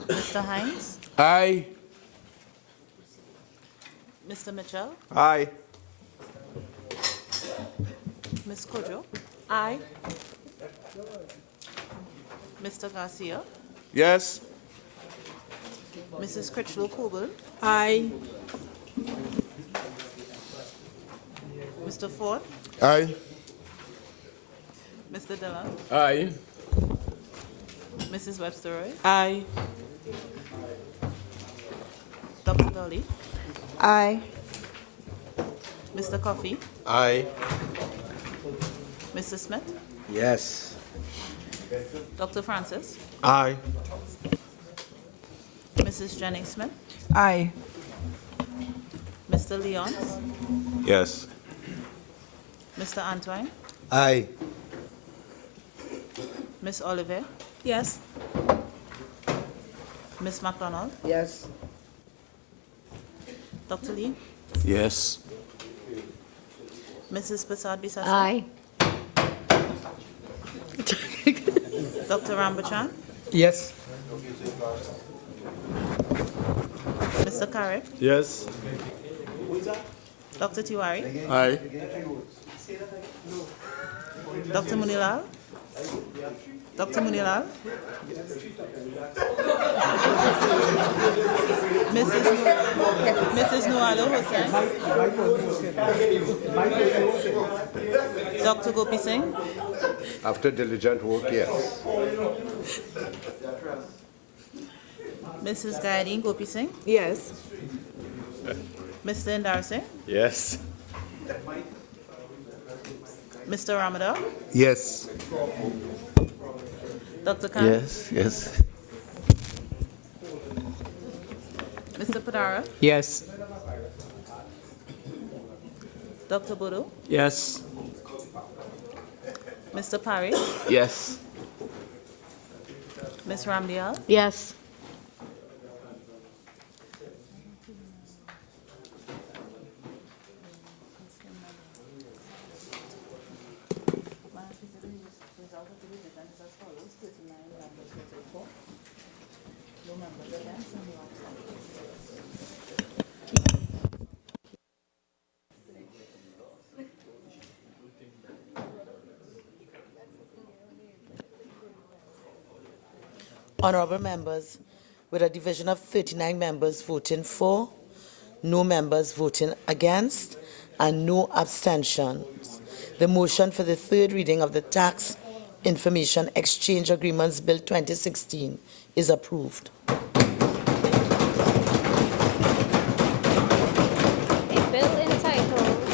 Mr. Hines. Aye. Mr. Mitchell. Aye. Ms. Kojo. Aye. Mr. Garcia. Yes. Mrs. Critchlow-Coburn. Aye. Mr. Ford. Aye. Mr. Dillon. Aye. Mrs. Webster-Roy. Aye. Dr. Dolly. Aye. Mr. Coffey. Aye. Mr. Smith. Yes. Dr. Francis, Aye. Mrs. Jennings-Smith, Aye. Mr. Leons, Yes. Mr. Antoine, Aye. Miss Oliver, Yes. Miss MacDonald, Yes. Dr. Lee, Yes. Mrs. Prasad Bisasa, Aye. Dr. Rambachan, Yes. Mr. Carrick, Yes. Dr. Tewarie, Aye. Dr. Moonilal, Dr. Moonilal, Mrs. Nuala Hussain, Dr. Gopi Singh, After diligent work, yes. Mrs. Gayadeen Gopi Singh, Yes. Mr. Indar Singh, Yes. Mr. Ramadan, Yes. Dr. Khan, Yes. Mr. Padara, Yes. Dr. Bodo, Yes. Mr. Parry, Yes. Ms. Ramdial, Yes. Honorable members, with a division of 39 members voting for, no members voting against, and no abstentions, the motion for the third reading of the Tax Information Exchange Agreements Bill 2016 is approved. A bill entitled,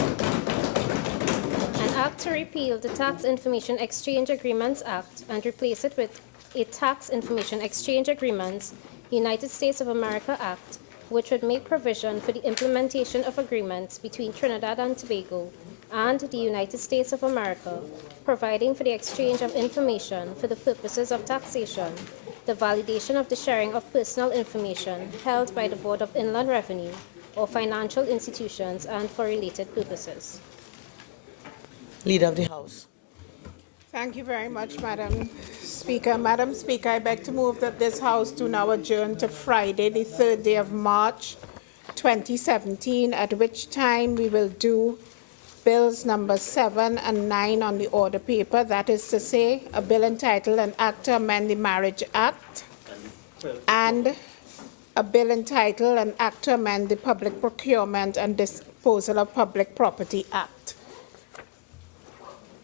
An Act to Repeal the Tax Information Exchange Agreements Act and replace it with a Tax Information Exchange Agreements, United States of America Act, which would make provision for the implementation of agreements between Trinidad and Tobago and the United States of America, providing for the exchange of information for the purposes of taxation, the validation of the sharing of personal information held by the Board of Inland Revenue or financial institutions, and for related purposes. Leader of the House. Thank you very much, Madam Speaker. Madam Speaker, I beg to move that this House do now adjourn to Friday, the 3rd day of March, 2017, at which time we will do bills number 7 and 9 on the order paper. That is to say, a bill entitled An Act to Amend the Marriage Act and a bill entitled An Act to Amend the Public Procurement and Disposal of Public Property Act.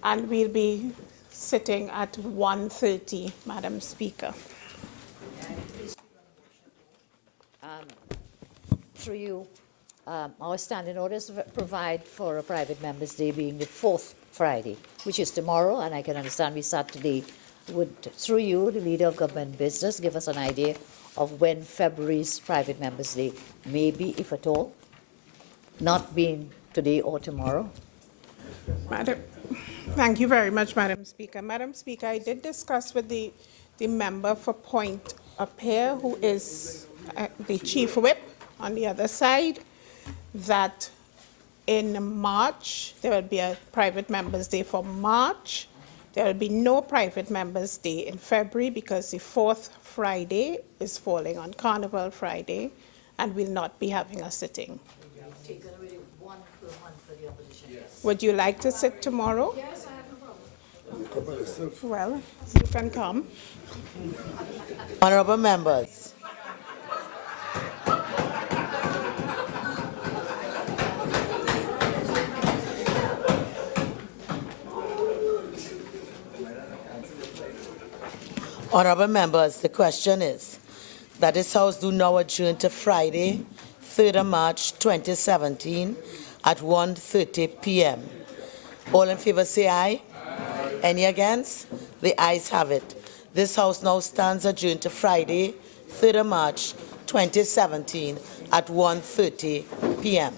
And we'll be sitting at 1:30, Madam Speaker. Through you, our standing orders provide for a private members' day being the 4th Friday, which is tomorrow, and I can understand we start today. Would, through you, the Leader of Government Business, give us an idea of when February's private members' day may be, if at all, not being today or tomorrow? Thank you very much, Madam Speaker. Madam Speaker, I did discuss with the member for Point up here, who is the Chief Whip on the other side, that in March, there will be a private members' day for March. There will be no private members' day in February because the 4th Friday is falling on Carnival Friday, and we'll not be having a sitting. Would you like to sit tomorrow? Yes, I have no problem. Well, you can come. Honorable members. Honorable members, the question is that this House do now adjourn to Friday, 3rd of March 2017 at 1:30 p.m. All in favor say aye. Aye. Any against? The ayes have it. This House now stands adjourned to Friday, 3rd of March, 2017 at 1:30 p.m.